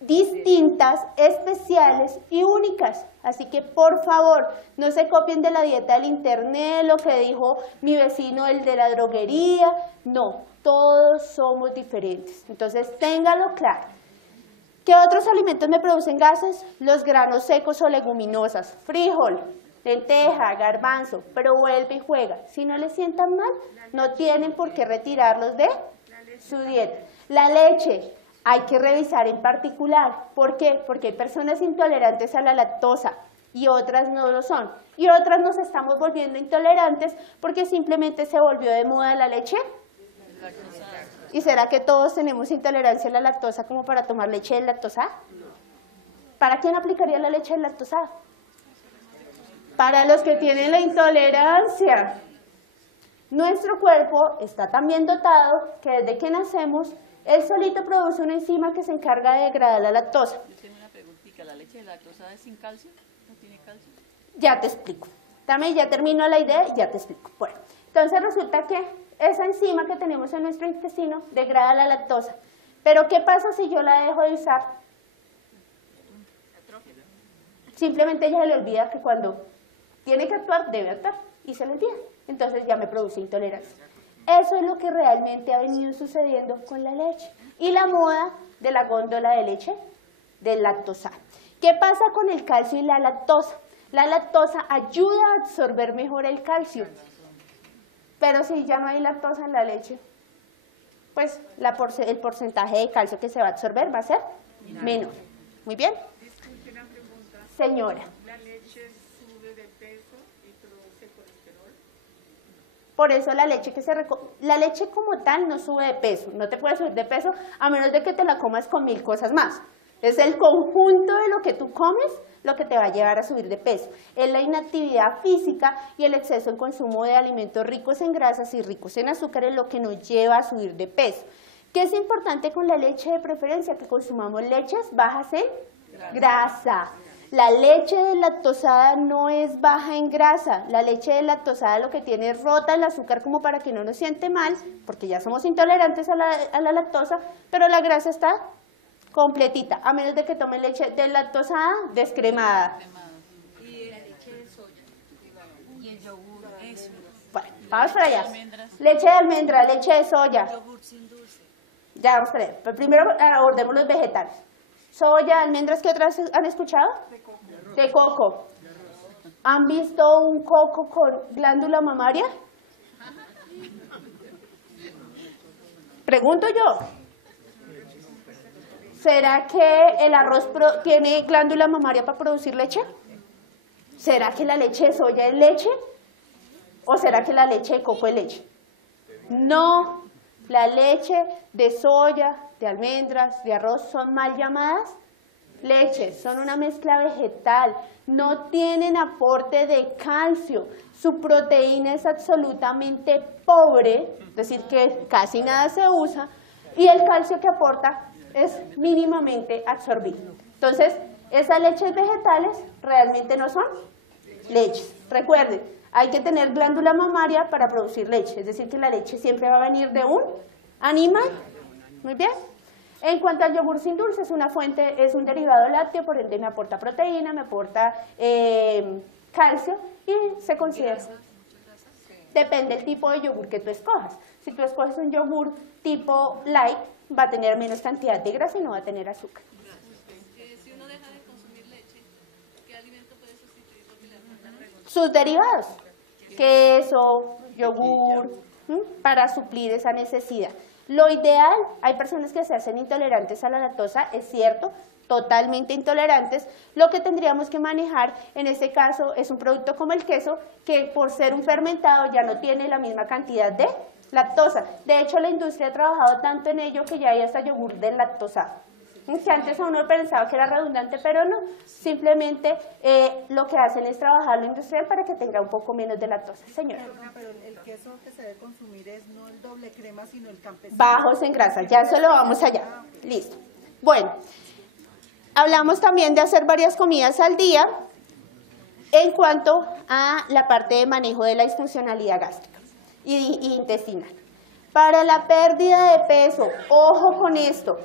distintas, especiales y únicas. Así que por favor, no se copien de la dieta del internet, lo que dijo mi vecino, el de la droguería. No, todos somos diferentes. Entonces, téngalo claro. ¿Qué otros alimentos me producen gases? Los granos secos o leguminosas, frijol, lenteja, garbanzo, pero vuelve y juega. Si no les sientan mal, no tienen por qué retirarlos de su dieta. La leche. Hay que revisar en particular. ¿Por qué? Porque hay personas intolerantes a la lactosa y otras no lo son. Y otras nos estamos volviendo intolerantes porque simplemente se volvió de moda la leche. ¿Y será que todos tenemos intolerancia a la lactosa como para tomar leche de lactosa? ¿Para quién aplicaría la leche de lactosa? Para los que tienen la intolerancia. Nuestro cuerpo está tan bien dotado que desde que nacemos él solito produce una enzima que se encarga de degradar la lactosa. Yo tengo una preguntita, ¿la leche de lactosa es sin calcio? ¿No tiene calcio? Ya te explico. También ya termino la idea y ya te explico. Bueno, entonces resulta que esa enzima que tenemos en nuestro intestino degrada la lactosa. Pero ¿qué pasa si yo la dejo de usar? Simplemente ella se le olvida que cuando tiene que actuar, debe actuar. Y se le olvida. Entonces ya me produce intolerancia. Eso es lo que realmente ha venido sucediendo con la leche. Y la moda de la góndola de leche del lactosado. ¿Qué pasa con el calcio y la lactosa? La lactosa ayuda a absorber mejor el calcio. Pero si ya no hay lactosa en la leche, pues el porcentaje de calcio que se va a absorber va a ser menor. Muy bien. Disculpe una pregunta. Señora. ¿La leche sube de peso y produce colesterol? Por eso la leche como tal no sube de peso, no te puede subir de peso a menos de que te la comas con 1000 cosas más. Es el conjunto de lo que tú comes lo que te va a llevar a subir de peso. Es la inactividad física y el exceso en consumo de alimentos ricos en grasas y ricos en azúcares lo que nos lleva a subir de peso. ¿Qué es importante con la leche de preferencia? Que consumamos leches bajas en grasa. La leche deslactosada no es baja en grasa. La leche deslactosada lo que tiene es rota el azúcar como para que no nos siente mal, porque ya somos intolerantes a la lactosa, pero la grasa está completita, a menos de que tomen leche deslactosada descremada. Y la leche de soya. Y el yogur, eso. Bueno, vamos para allá. Leche de almendra, leche de soya. Yogur sin dulce. Ya vamos para allá. Pero primero abordemos los vegetales. Soya, almendras, ¿qué otras han escuchado? De coco. ¿Han visto un coco con glándula mamaria? Pregunto yo. ¿Será que el arroz tiene glándula mamaria para producir leche? ¿Será que la leche de soya es leche? ¿O será que la leche de coco es leche? No, la leche de soya, de almendras, de arroz son mal llamadas leches, son una mezcla vegetal, no tienen aporte de calcio, su proteína es absolutamente pobre, es decir, que casi nada se usa, y el calcio que aporta es mínimamente absorbido. Entonces, esas leches vegetales realmente no son leches. Recuerden, hay que tener glándula mamaria para producir leche, es decir, que la leche siempre va a venir de un animal. Muy bien. En cuanto al yogur sin dulce, es una fuente, es un derivado lácteo, por ende me aporta proteína, me aporta calcio y se considera. Depende del tipo de yogur que tú escojas. Si tú escoges un yogur tipo light, va a tener menos cantidad de grasa y no va a tener azúcar. Si uno deja de consumir leche, ¿qué alimento puede sustituir porque le aporta? Sus derivados, queso, yogur, para suplir esa necesidad. Lo ideal, hay personas que se hacen intolerantes a la lactosa, es cierto, totalmente intolerantes. Lo que tendríamos que manejar en este caso es un producto como el queso, que por ser un fermentado ya no tiene la misma cantidad de lactosa. De hecho, la industria ha trabajado tanto en ello que ya hay hasta yogur deslactosado. Que antes uno pensaba que era redundante, pero no. Simplemente lo que hacen es trabajar lo industrial para que tenga un poco menos de lactosa. Señora. Pero el queso que se debe consumir es no el doble crema, sino el campesino. Bajos en grasa, ya solo vamos allá. Listo. Bueno, hablamos también de hacer varias comidas al día en cuanto a la parte de manejo de la disfuncionalidad gástrica y intestinal. Para la pérdida de peso, ojo con esto.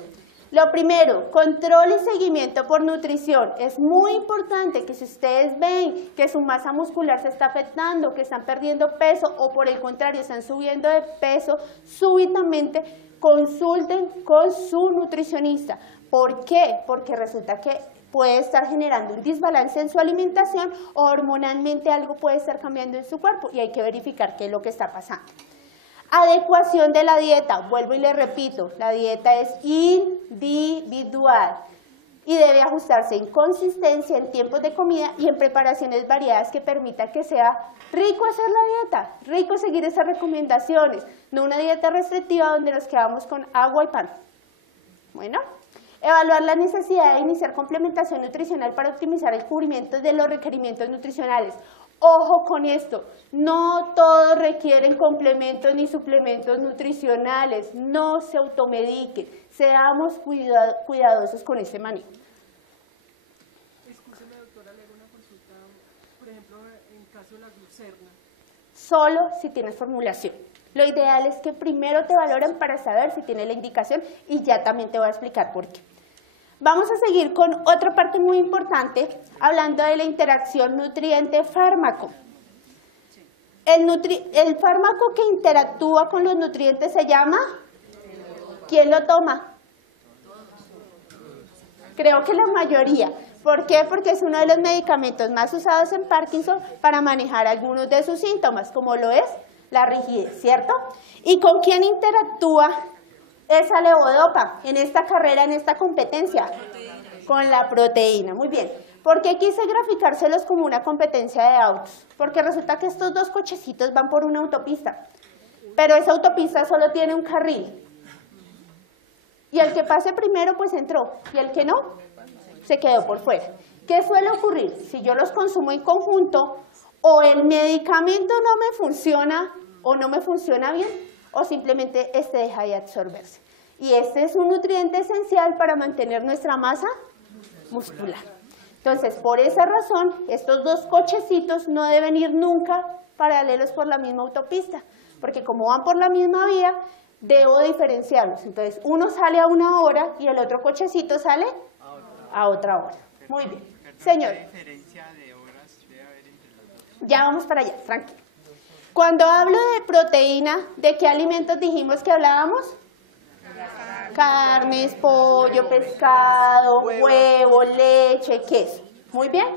Lo primero, control y seguimiento por nutrición. Es muy importante que si ustedes ven que su masa muscular se está afectando, que están perdiendo peso o por el contrario están subiendo de peso, súbitamente consulten con su nutricionista. ¿Por qué? Porque resulta que puede estar generando un desbalance en su alimentación o hormonalmente algo puede estar cambiando en su cuerpo y hay que verificar qué es lo que está pasando. Adecuación de la dieta, vuelvo y le repito, la dieta es individual y debe ajustarse en consistencia, en tiempos de comida y en preparaciones variadas que permita que sea rico hacer la dieta, rico seguir esas recomendaciones, no una dieta restrictiva donde nos quedamos con agua y pan. Bueno, evaluar la necesidad de iniciar complementación nutricional para optimizar el cubrimiento de los requerimientos nutricionales. Ojo con esto, no todos requieren complementos ni suplementos nutricionales, no se automediquen, seamos cuidadosos con ese manejo. Escúcheme, doctora, le hago una consulta, por ejemplo, en caso de la glucerna. Solo si tienes formulación. Lo ideal es que primero te valoren para saber si tiene la indicación y ya también te voy a explicar por qué. Vamos a seguir con otra parte muy importante, hablando de la interacción nutriente-fármaco. El fármaco que interactúa con los nutrientes se llama, ¿quién lo toma? Creo que la mayoría. ¿Por qué? Porque es uno de los medicamentos más usados en Parkinson para manejar algunos de sus síntomas, como lo es la rigidez, ¿cierto? ¿Y con quién interactúa esa levodopa en esta carrera, en esta competencia? Con la proteína. Muy bien. ¿Por qué quise graficárselos como una competencia de autos? Porque resulta que estos dos cochecitos van por una autopista, pero esa autopista solo tiene un carril. Y el que pase primero, pues entró, y el que no, se quedó por fuera. ¿Qué suele ocurrir? Si yo los consumo en conjunto, o el medicamento no me funciona, o no me funciona bien, o simplemente este deja de absorberse. Y este es un nutriente esencial para mantener nuestra masa muscular. Entonces, por esa razón, estos dos cochecitos no deben ir nunca paralelos por la misma autopista, porque como van por la misma vía, debo diferenciarlos. Entonces, uno sale a una hora y el otro cochecito sale a otra hora. Muy bien. Señor. ¿Qué diferencia de horas debe haber entre los dos? Ya vamos para allá, tranquilo. Cuando hablo de proteína, ¿de qué alimentos dijimos que hablábamos? carnes, pollo, pescado, huevo, leche, queso. Muy bien.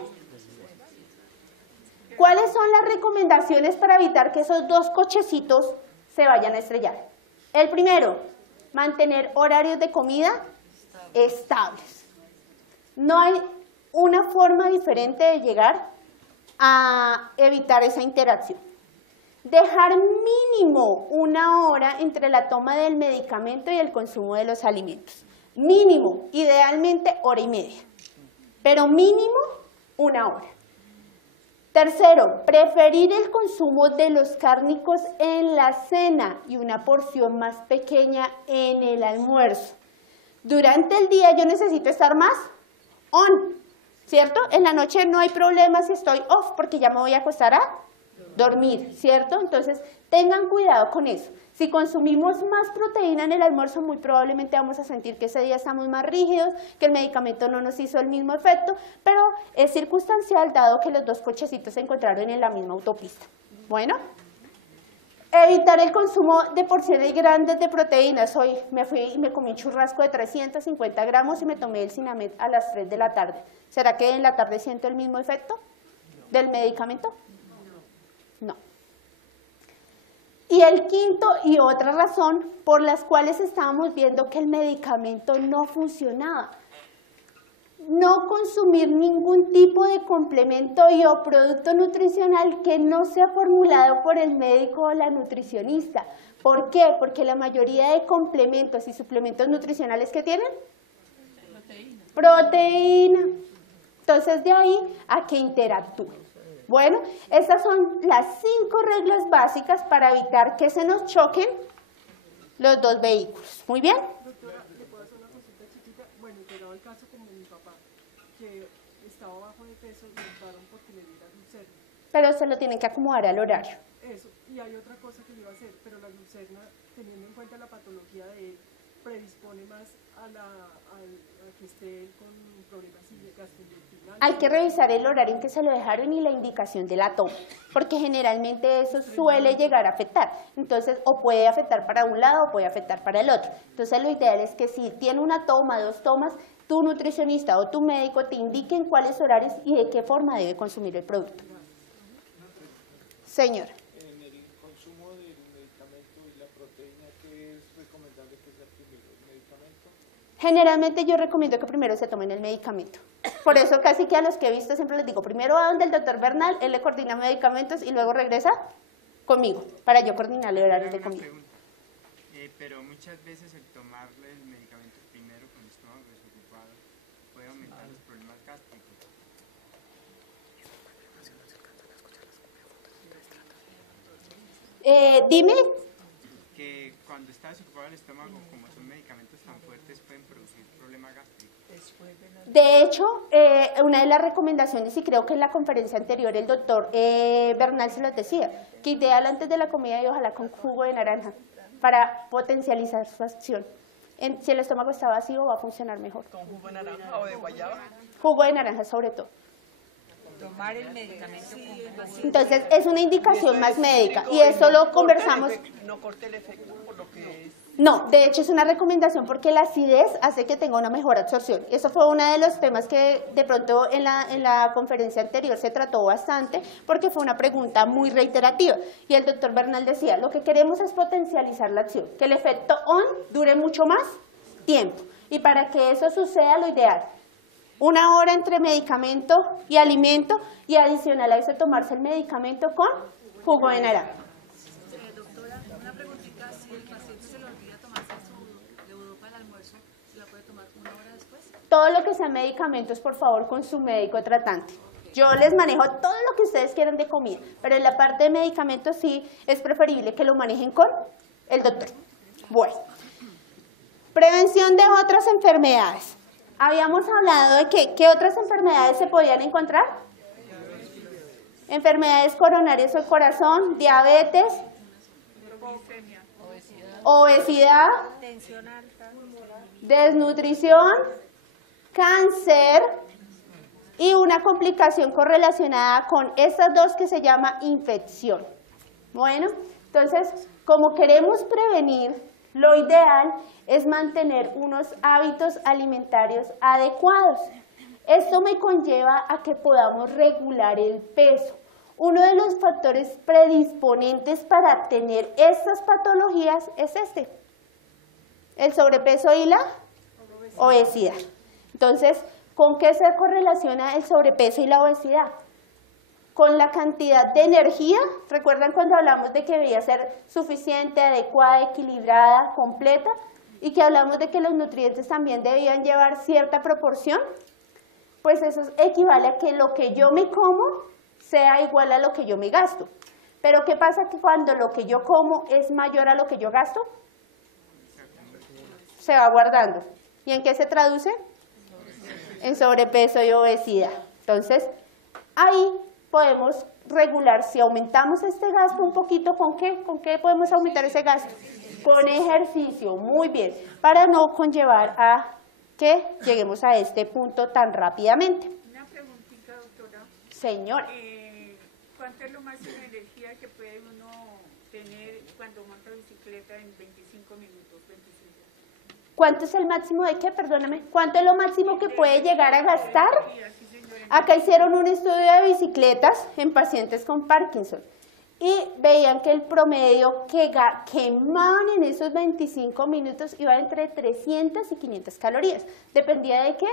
¿Cuáles son las recomendaciones para evitar que esos dos cochecitos se vayan a estrellar? El primero, mantener horarios de comida estables. No hay una forma diferente de llegar a evitar esa interacción. Dejar mínimo 1 hora entre la toma del medicamento y el consumo de los alimentos. Mínimo, idealmente 1h30, pero mínimo 1 hora. Tercero, preferir el consumo de los cárnicos en la cena y una porción más pequeña en el almuerzo. Durante el día yo necesito estar más on, ¿cierto? En la noche no hay problema si estoy off porque ya me voy a acostar a dormir, ¿cierto? Entonces tengan cuidado con eso. Si consumimos más proteína en el almuerzo, muy probablemente vamos a sentir que ese día estamos más rígidos, que el medicamento no nos hizo el mismo efecto, pero es circunstancial dado que los dos cochecitos se encontraron en la misma autopista. Bueno, evitar el consumo de porciones grandes de proteínas. Hoy me fui y me comí un churrasco de 350 gramos y me tomé el Sinamed a las 3 de la tarde. ¿Será que en la tarde siento el mismo efecto del medicamento? No. Y el quinto y otra razón por las cuales estábamos viendo que el medicamento no funcionaba. No consumir ningún tipo de complemento y o producto nutricional que no sea formulado por el médico o la nutricionista. ¿Por qué? Porque la mayoría de complementos y suplementos nutricionales que tienen proteína. Entonces de ahí a que interactúen. Bueno, estas son las 5 reglas básicas para evitar que se nos choquen los dos vehículos. ¿Muy bien? Doctora, ¿le puedo hacer una consulta chiquita? Bueno, llegado el caso como mi papá, que estaba bajo de peso y le optaron porque le diera glucerna. Pero se lo tienen que acomodar al horario. Eso, y hay otra cosa que le iba a hacer, pero la glucerna, teniendo en cuenta la patología de él, predispone más a que esté él con problemas gastrointestinales. Hay que revisar el horario en que se lo dejaron y la indicación de la toma, porque generalmente eso suele llegar a afectar. Entonces, o puede afectar para un lado o puede afectar para el otro. Entonces, lo ideal es que si tiene una toma, 2 tomas, tu nutricionista o tu médico te indiquen cuáles horarios y de qué forma debe consumir el producto. Señor. En el consumo del medicamento y la proteína, ¿qué es recomendable que sea primero? ¿El medicamento? Generalmente yo recomiendo que primero se tomen el medicamento. Por eso casi que a los que he visto siempre les digo, primero va donde el doctor Bernal, él le coordina medicamentos y luego regresa conmigo para yo coordinarle horarios de comida. Pero muchas veces el tomarle el medicamento primero con el estómago desocupado puede aumentar los problemas gástricos. Dime. Que cuando está desocupado el estómago, como son medicamentos tan fuertes, pueden producir problemas gástricos. De hecho, una de las recomendaciones, y creo que en la conferencia anterior el doctor Bernal se los decía, que ideal antes de la comida y ojalá con jugo de naranja para potencializar su acción. Si el estómago está vacío va a funcionar mejor. ¿Con jugo de naranja o de guayaba? Jugo de naranja sobre todo. Tomar el medicamento con jugo. Entonces es una indicación más médica y eso lo conversamos. No corte el efecto por lo que es. No, de hecho es una recomendación porque la acidez hace que tenga una mejor absorción. Eso fue uno de los temas que de pronto en la conferencia anterior se trató bastante porque fue una pregunta muy reiterativa. Y el doctor Bernal decía, lo que queremos es potencializar la acción, que el efecto ON dure mucho más tiempo. Y para que eso suceda, lo ideal, 1 hora entre medicamento y alimento y adicional a eso tomarse el medicamento con jugo de naranja. Doctora, una preguntita, si el paciente se le olvida tomarse su levodopa al almuerzo, ¿se la puede tomar 1 hora después? Todo lo que sea medicamentos, por favor, con su médico tratante. Yo les manejo todo lo que ustedes quieran de comida, pero en la parte de medicamentos sí es preferible que lo manejen con el doctor. Bueno, prevención de otras enfermedades. Habíamos hablado de que ¿qué otras enfermedades se podían encontrar? Enfermedades coronarias o corazón, diabetes, obesidad, desnutrición, cáncer y una complicación correlacionada con estas dos que se llama infección. Bueno, entonces, como queremos prevenir lo ideal es mantener unos hábitos alimentarios adecuados. Esto me conlleva a que podamos regular el peso. Uno de los factores predisponentes para tener estas patologías es este, el sobrepeso y la obesidad. Entonces, ¿con qué se correlaciona el sobrepeso y la obesidad? Con la cantidad de energía. ¿Recuerdan cuando hablamos de que debía ser suficiente, adecuada, equilibrada, completa? Y que hablamos de que los nutrientes también debían llevar cierta proporción. Pues eso equivale a que lo que yo me como sea igual a lo que yo me gasto. Pero ¿qué pasa que cuando lo que yo como es mayor a lo que yo gasto? Se va guardando. ¿Y en qué se traduce? En sobrepeso y obesidad. Entonces, ahí podemos regular. Si aumentamos este gasto un poquito, ¿con qué? ¿Con qué podemos aumentar ese gasto? Con ejercicio, muy bien, para no conllevar a que lleguemos a este punto tan rápidamente. Una preguntita, doctora. Señora. ¿Cuánto es lo máximo de energía que puede uno tener cuando monta bicicleta en 25 minutos? 25. ¿Cuánto es el máximo de qué? Perdóname. ¿Cuánto es lo máximo que puede llegar a gastar? Acá hicieron un estudio de bicicletas en pacientes con Parkinson y veían que el promedio que quemaban en esos 25 minutos iba entre 300 y 500 calorías. ¿Dependía de qué?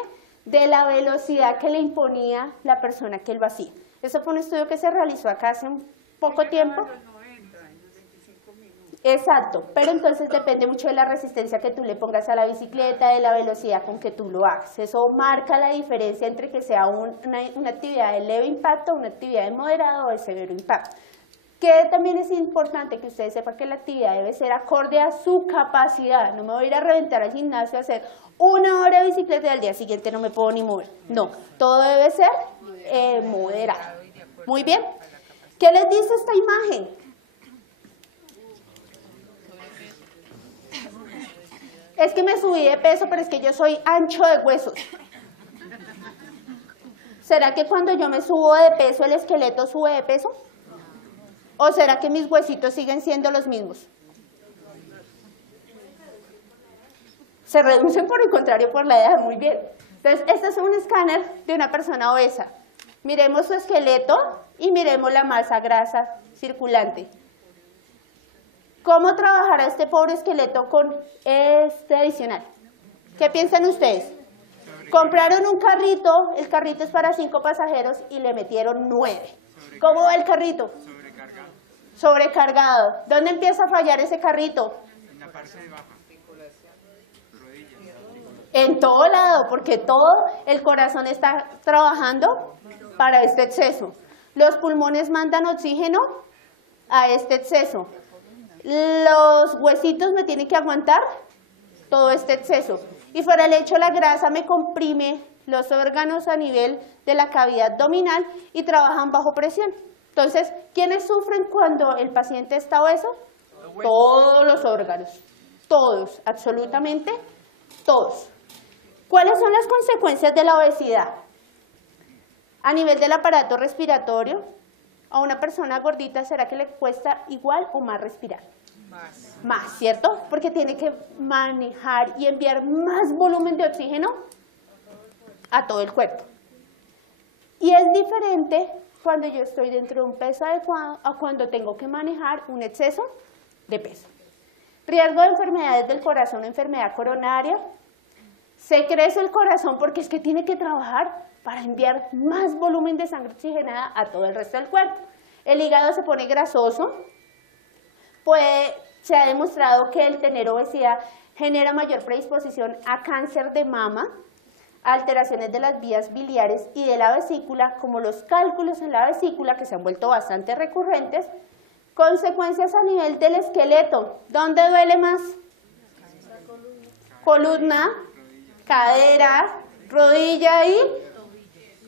De la velocidad que le imponía la persona que lo hacía. Eso fue un estudio que se realizó acá hace un poco tiempo. Exacto, pero entonces depende mucho de la resistencia que tú le pongas a la bicicleta, de la velocidad con que tú lo hagas. Eso marca la diferencia entre que sea una actividad de leve impacto, una actividad de moderado o de severo impacto. Que también es importante que ustedes sepan que la actividad debe ser acorde a su capacidad. No me voy a ir a reventar al gimnasio a hacer 1 hora de bicicleta y al día siguiente no me puedo ni mover. No, todo debe ser moderado. Muy bien. ¿Qué les dice esta imagen? Es que me subí de peso, pero es que yo soy ancho de huesos. ¿Será que cuando yo me subo de peso el esqueleto sube de peso? ¿O será que mis huesitos siguen siendo los mismos? Se reducen por el contrario por la edad, muy bien. Entonces, este es un escáner de una persona obesa. Miremos su esqueleto y miremos la masa grasa circulante. ¿Cómo trabajará este pobre esqueleto con este adicional? ¿Qué piensan ustedes? Compraron un carrito, el carrito es para 5 pasajeros y le metieron 9. ¿Cómo va el carrito? Sobrecargado. Sobrecargado. ¿Dónde empieza a fallar ese carrito? En la parte de baja. Rodillas. En todo lado, porque todo el corazón está trabajando para este exceso. Los pulmones mandan oxígeno a este exceso. Los huesitos me tienen que aguantar todo este exceso. Y fuera el hecho, la grasa me comprime los órganos a nivel de la cavidad abdominal y trabajan bajo presión. Entonces, ¿quiénes sufren cuando el paciente está obeso? Todos los órganos. Todos, absolutamente todos. ¿Cuáles son las consecuencias de la obesidad? A nivel del aparato respiratorio, a una persona gordita, ¿será que le cuesta igual o más respirar? Más, ¿cierto? Porque tiene que manejar y enviar más volumen de oxígeno a todo el cuerpo. Y es diferente cuando yo estoy dentro de un peso adecuado a cuando tengo que manejar un exceso de peso. Riesgo de enfermedades del corazón, enfermedad coronaria. Se crece el corazón porque es que tiene que trabajar para enviar más volumen de sangre oxigenada a todo el resto del cuerpo. El hígado se pone grasoso. Se ha demostrado que el tener obesidad genera mayor predisposición a cáncer de mama, alteraciones de las vías biliares y de la vesícula, como los cálculos en la vesícula, que se han vuelto bastante recurrentes. Consecuencias a nivel del esqueleto. ¿Dónde duele más? Columna, cadera, rodilla y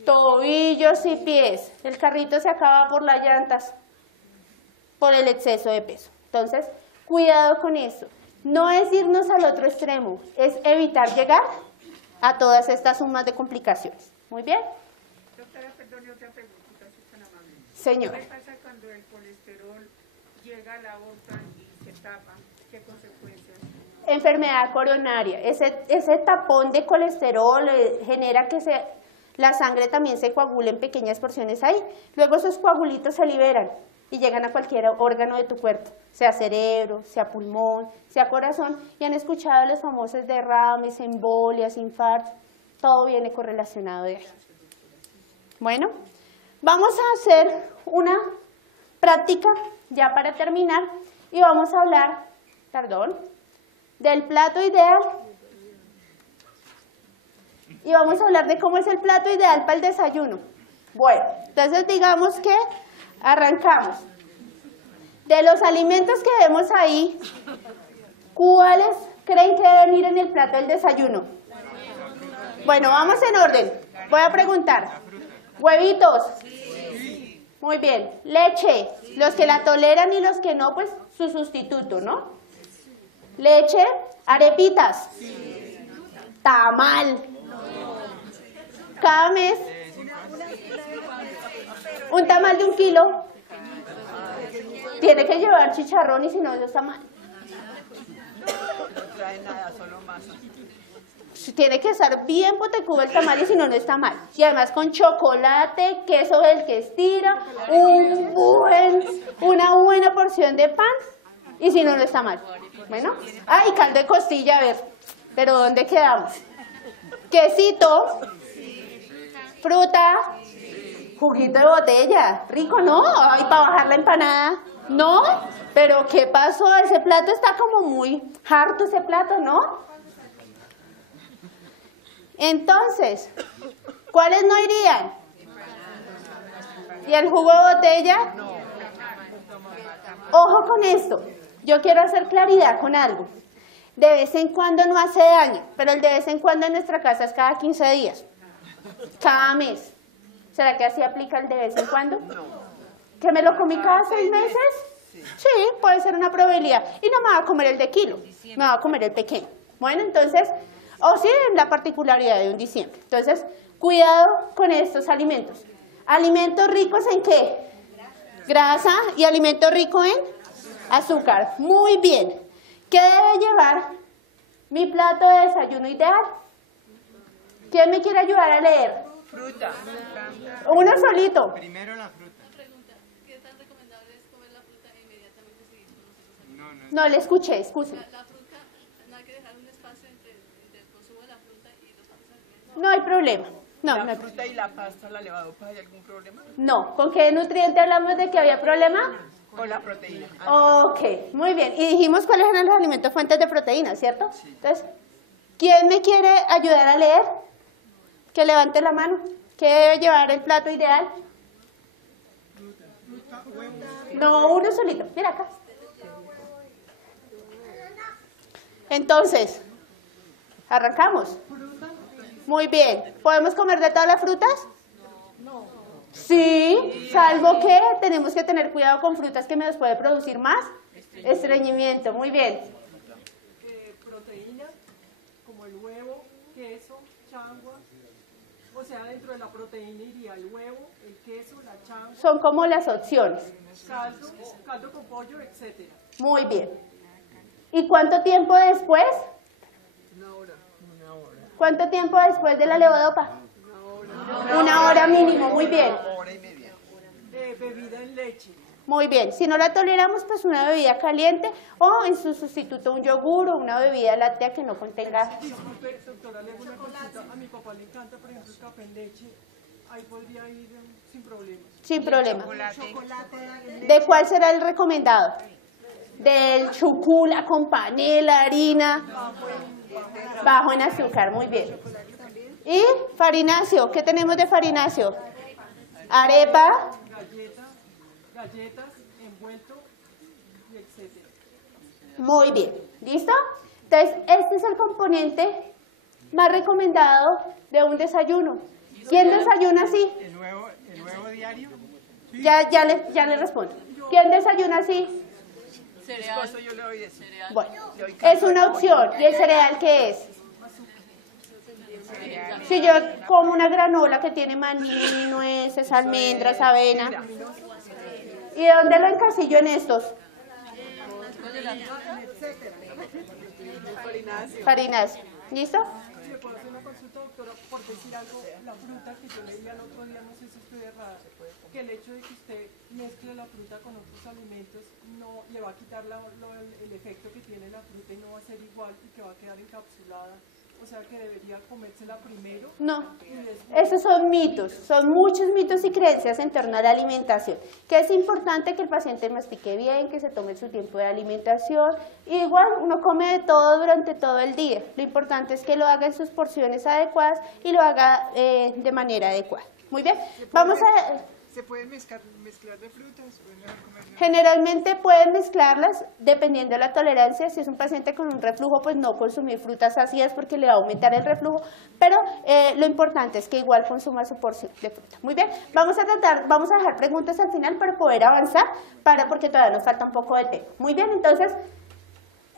tobillos y pies. El carrito se acaba por las llantas, por el exceso de peso. Entonces, cuidado con eso. No es irnos al otro extremo, es evitar llegar a todas estas sumas de complicaciones. ¿Muy bien? Doctora, perdone otra preguntita, si es tan amable. Señora. ¿Qué pasa cuando el colesterol llega a la aorta y se tapa? ¿Qué consecuencias? enfermedad coronaria. Ese tapón de colesterol genera que la sangre también se coagule en pequeñas porciones ahí. Luego esos coagulitos se liberan y llegan a cualquier órgano de tu cuerpo, sea cerebro, sea pulmón, sea corazón, y han escuchado los famosos derrames, embolias, infartos, todo viene correlacionado de ahí. Bueno, vamos a hacer una práctica ya para terminar y vamos a hablar, del plato ideal y vamos a hablar de cómo es el plato ideal para el desayuno. Bueno, entonces digamos que arrancamos. De los alimentos que vemos ahí, ¿cuáles creen que deben ir en el plato del desayuno? Bueno, vamos en orden. Voy a preguntar. ¿Huevitos? Muy bien. ¿Leche? Los que la toleran y los que no, pues su sustituto, ¿no? ¿Leche? ¿Arepitas? ¿Tamal? Cada mes. Un tamal de 1 kilo. Tiene que llevar chicharrón y si no, eso está mal. No trae nada, solo masa. Tiene que estar bien potecudo el tamal y si no, no está mal. Y además con chocolate, queso del que estira, una buena porción de pan y si no, no está mal. Bueno, y caldo de costilla, a ver, pero ¿dónde quedamos? Quesito, fruta, juguito de botella, rico, ¿no? Ay, para bajar la empanada, ¿no? Pero ¿qué pasó? Ese plato está como muy harto, ese plato, ¿no? Entonces, ¿cuáles no irían? ¿Y el jugo de botella? Ojo con esto, yo quiero hacer claridad con algo. De vez en cuando no hace daño, pero el de vez en cuando en nuestra casa es cada 15 días, cada mes. ¿Será que así aplica el de vez en cuando? ¿Que me lo comí cada 6 meses? Sí, puede ser una probabilidad. Y no me va a comer el de kilo, me va a comer el pequeño. Bueno, entonces, o sí, la particularidad de un diciembre. Entonces, cuidado con estos alimentos. ¿Alimentos ricos en qué? Grasa. ¿Y alimento rico en? Azúcar. Muy bien. ¿Qué debe llevar mi plato de desayuno ideal? ¿Quién me quiere ayudar a leer? Fruta. Uno solito. Primero la fruta. ¿Qué tan recomendable es comer la fruta e inmediatamente seguir con los otros alimentos? No le escuché, excuse. La fruta, no hay que dejar un espacio entre el consumo de la fruta y los otros alimentos. No hay problema. No, no La hay fruta y la pasta, la levadupa, ¿hay algún problema? No. ¿Con qué nutriente hablamos de que había problema? Con la proteína. Ok, muy bien. Y dijimos cuáles eran los alimentos fuentes de proteína, ¿cierto? Entonces, ¿quién me quiere ayudar a leer? Que levante la mano. ¿Qué debe llevar el plato ideal? No, uno solito. Mira acá. Entonces, arrancamos. Muy bien. ¿Podemos comer de todas las frutas? Sí, salvo que tenemos que tener cuidado con frutas que me los puede producir más estreñimiento. Muy bien. Proteína, como el huevo, queso, changua. O sea, dentro de la proteína iría el huevo, el queso, la changua. Son como las opciones. Caldo con pollo, etc. Muy bien. ¿Y cuánto tiempo después? Una hora. ¿Cuánto tiempo después de la levodopa? 1 hora mínimo, muy bien. Hora y media. Bebida en leche. Muy bien. Si no la toleramos, pues una bebida caliente o en su sustituto un yogur o una bebida láctea que no contenga. Disculpe, doctora, le hago una consulta. A mi papá le encanta, por ejemplo, el café en leche. Ahí podría ir sin problemas. Sin problema. Chocolate. ¿De cuál será el recomendado? Del chucula con panela, harina, bajo en azúcar, muy bien. ¿Y farináceo? ¿Qué tenemos de farináceo? Arepa. Galletas, envuelto, y etc. Muy bien, ¿listo? Entonces, este es el componente más recomendado de un desayuno. ¿Quién desayuna así? ¿El huevo diario? Ya le respondo. ¿Quién desayuna así? Cereal. Yo le doy eso. Bueno, es una opción. ¿Y el cereal qué es? Si yo como una granola que tiene maní, nueces, almendras, avena. ¿Y de dónde lo encasillo en estos? Farináceo. ¿Listo? Si me puedo hacer una consulta, doctora, por decir algo, la fruta que yo leía el otro día, no sé si estoy errada, que el hecho de que usted mezcle la fruta con otros alimentos no le va a quitar el efecto que tiene la fruta y no va a ser igual y que va a quedar encapsulada. O sea que debería comérsela primero. No, y después... esos son mitos, son muchos mitos y creencias en torno a la alimentación, que es importante que el paciente mastique bien, que se tome su tiempo de alimentación, igual uno come de todo durante todo el día, lo importante es que lo haga en sus porciones adecuadas y lo haga de manera adecuada. Muy bien, vamos a... ¿Se pueden mezclar de frutas? Generalmente pueden mezclarlas dependiendo de la tolerancia. Si es un paciente con un reflujo, pues no consumir frutas ácidas porque le va a aumentar el reflujo, pero lo importante es que igual consuma su porción de fruta. Muy bien, vamos a dejar preguntas al final para poder avanzar, porque todavía nos falta un poco de tema. Muy bien, entonces,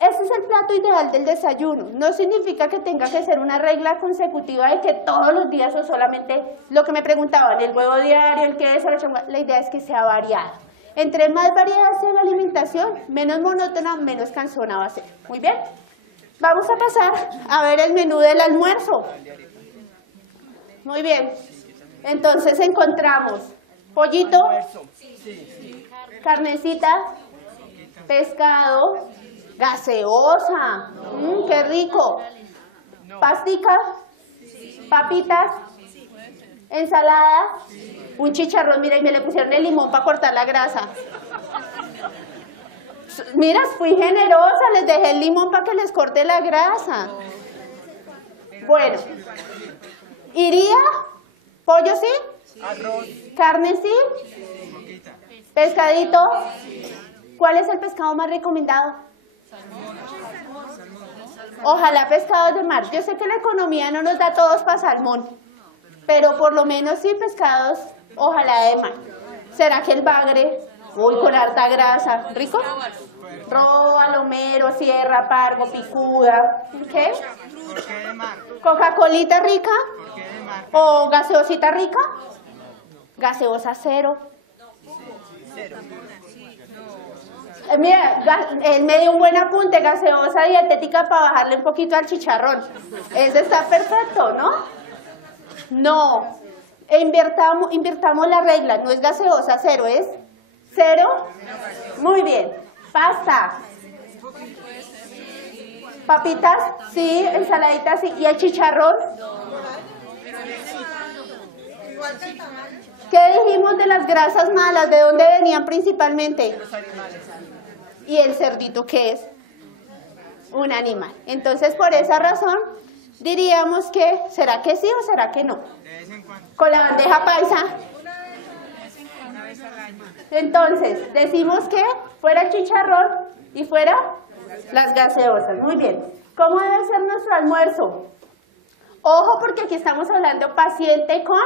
este es el plato ideal del desayuno. No significa que tenga que ser una regla consecutiva de que todos los días o solamente lo que me preguntaban, el huevo diario, el queso, la idea es que sea variada. Entre más variada sea la alimentación, menos monótona, menos cansona va a ser. Muy bien, vamos a pasar a ver el menú del almuerzo. Muy bien, entonces encontramos pollito, carnecita, pescado, gaseosa, qué rico, pastica, papitas, ensalada, un chicharrón, mira, y me le pusieron el limón para cortar la grasa. Mira, fui generosa, les dejé el limón para que les corte la grasa. Bueno, ¿iría? ¿Pollo sí? Arroz. ¿Carne sí? ¿Pescadito? ¿Cuál es el pescado más recomendado? Ojalá pescados de mar. Yo sé que la economía no nos da todos para salmón, pero por lo menos sí pescados, ojalá de mar. ¿Será que el bagre? Uy, con harta grasa. ¿Rico? Roa, lomero, sierra, pargo, picuda. ¿Qué? ¿Por qué de mar? ¿Coca-colita rica? ¿Por qué de mar? ¿O gaseosita rica? Gaseosa cero. Mira, él me dio un buen apunte, gaseosa dietética para bajarle un poquito al chicharrón. Ese está perfecto, ¿no? No, invirtamos la regla, no es gaseosa cero, es cero. Muy bien, pasta. Papitas, sí, ensaladitas, sí. ¿Y el chicharrón? ¿Qué dijimos de las grasas malas? ¿De dónde venían principalmente? ¿Y el cerdito qué es? Un animal. Entonces, por esa razón, diríamos que, ¿será que sí o será que no? De vez en cuando. Con la bandeja paisa. Una vez al año. Entonces, decimos que fuera el chicharrón y fuera las gaseosas. Muy bien. ¿Cómo debe ser nuestro almuerzo? Ojo, porque aquí estamos hablando paciente con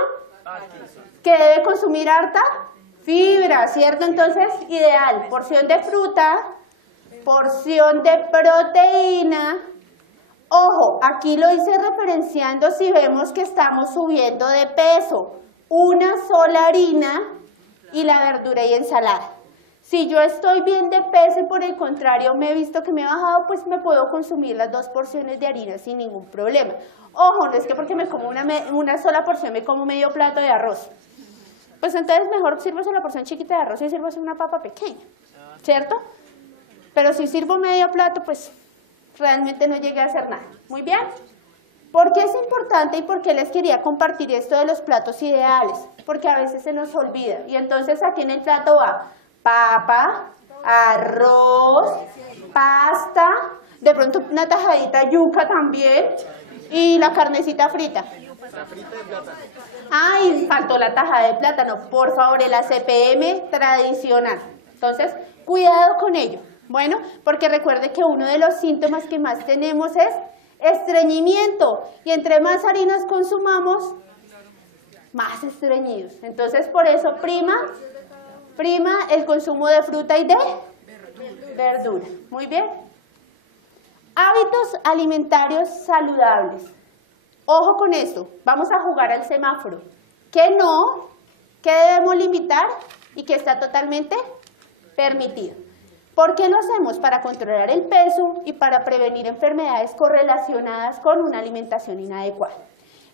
que debe consumir harta fibra, ¿cierto? Entonces, ideal, porción de fruta, porción de proteína. Ojo, aquí lo hice referenciando si vemos que estamos subiendo de peso. Una sola harina y la verdura y ensalada. Si yo estoy bien de peso y por el contrario me he visto que me he bajado, pues me puedo consumir las 2 porciones de harina sin ningún problema. Ojo, no es que porque me como una sola porción me como medio plato de arroz. Pues entonces mejor sírvase la porción chiquita de arroz y sírvase una papa pequeña, ¿cierto? Pero si sirvo medio plato, pues realmente no llegué a hacer nada. Muy bien. ¿Por qué es importante y por qué les quería compartir esto de los platos ideales? Porque a veces se nos olvida. Y entonces aquí en el plato va papa, arroz, pasta, de pronto una tajadita de yuca también y la carnecita frita. Ay, faltó la tajada de plátano. Por favor, el ACPM tradicional. Entonces, cuidado con ello. Bueno, porque recuerde que uno de los síntomas que más tenemos es estreñimiento. Y entre más harinas consumamos, más estreñidos. Entonces, por eso prima el consumo de fruta y de verdura. Muy bien. Hábitos alimentarios saludables. Ojo con esto, vamos a jugar al semáforo. ¿Qué no? ¿Qué debemos limitar? Y que está totalmente permitido. ¿Por qué lo hacemos? Para controlar el peso y para prevenir enfermedades correlacionadas con una alimentación inadecuada.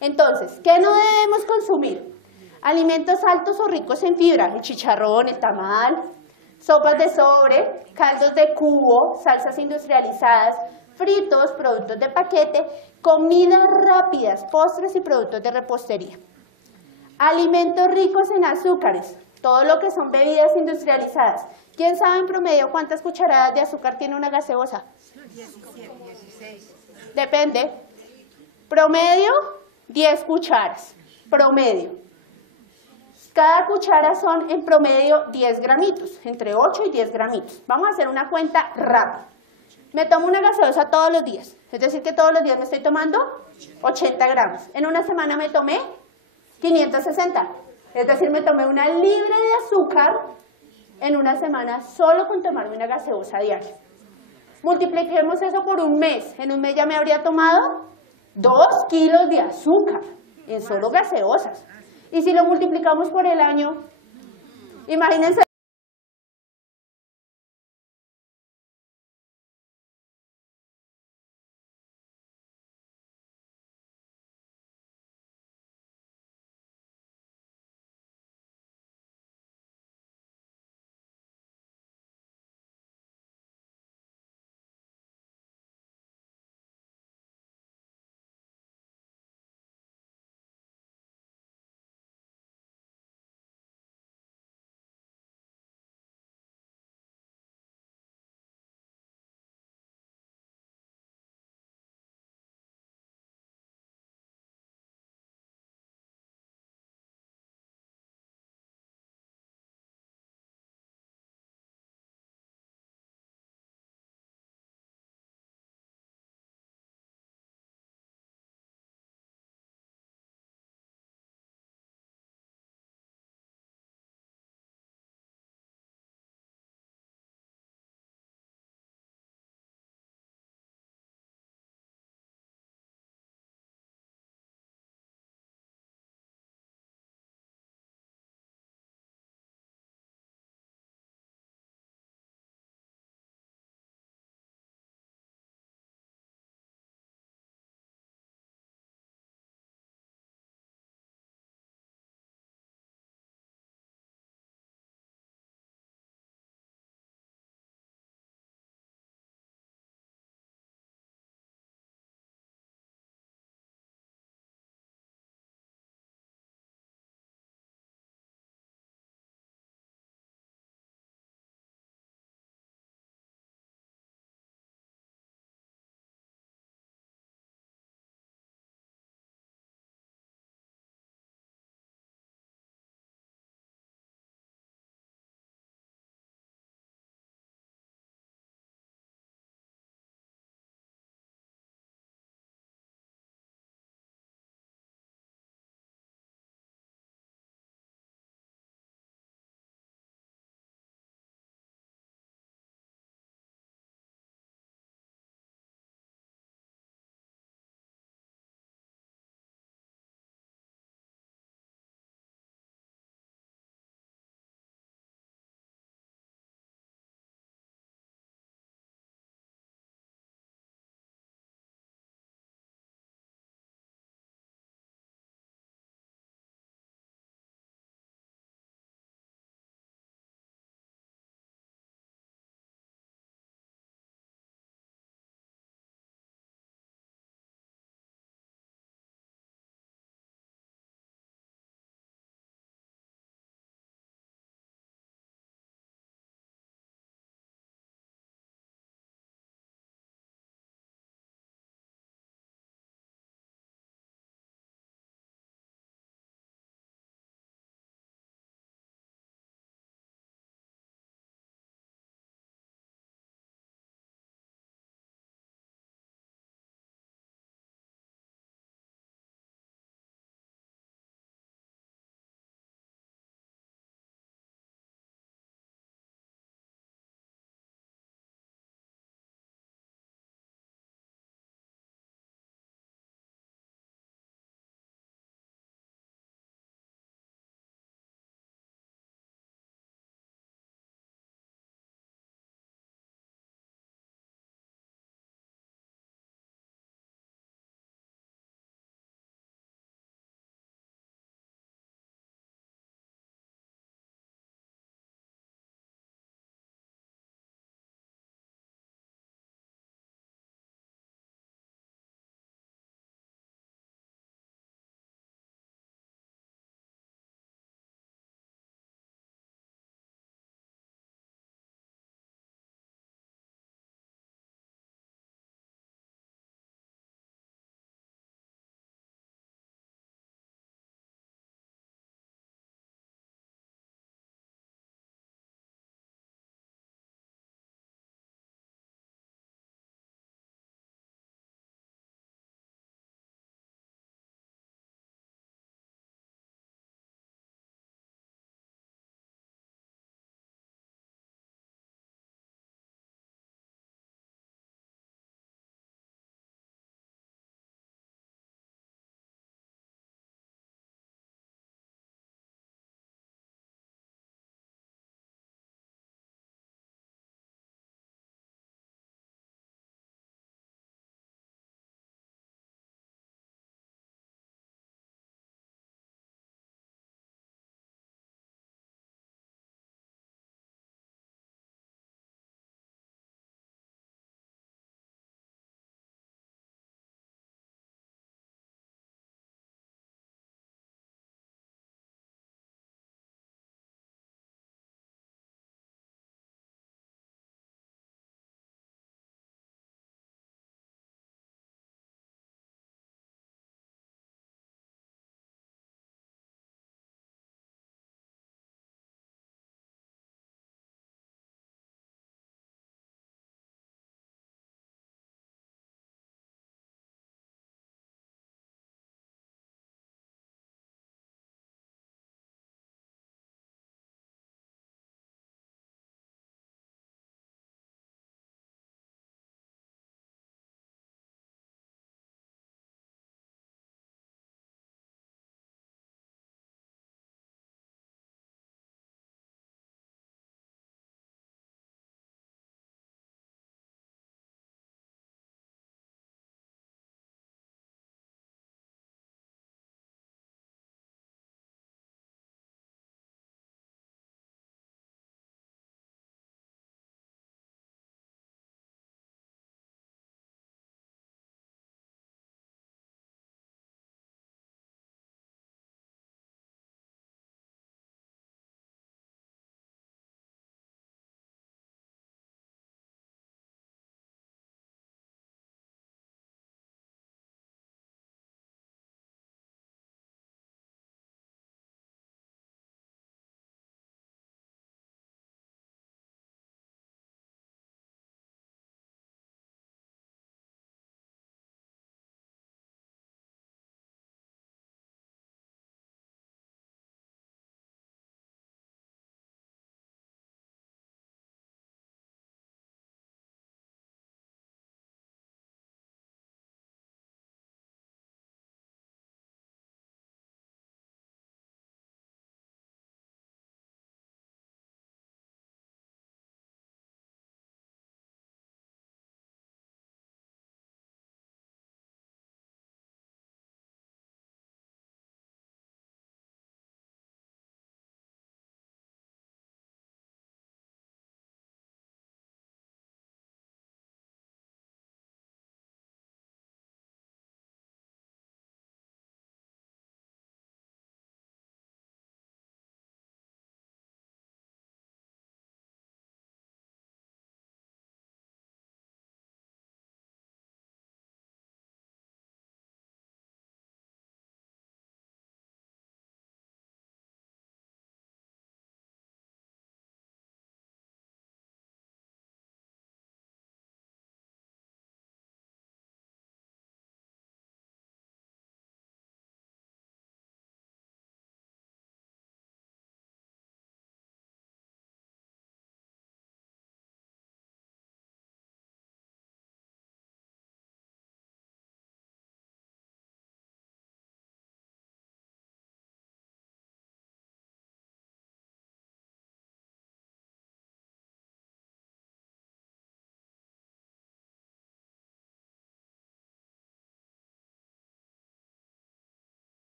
Entonces, ¿qué no debemos consumir? Alimentos altos o ricos en fibra, el chicharrón, el tamal, sopas de sobre, caldos de cubo, salsas industrializadas, fritos, productos de paquete, comidas rápidas, postres y productos de repostería. Alimentos ricos en azúcares, todo lo que son bebidas industrializadas. ¿Quién sabe en promedio cuántas cucharadas de azúcar tiene una gaseosa? 16. Depende. Promedio, 10 cucharas. Promedio. Cada cuchara son en promedio 10 gramitos, entre 8 y 10 gramitos. Vamos a hacer una cuenta rápida. Me tomo una gaseosa todos los días, es decir que todos los días me estoy tomando 80 gramos. En una semana me tomé 560, es decir, me tomé una libre de azúcar en una semana solo con tomarme una gaseosa diaria. Multipliquemos eso por un mes. En un mes ya me habría tomado 2 kilos de azúcar en solo gaseosas. Y si lo multiplicamos por el año, imagínense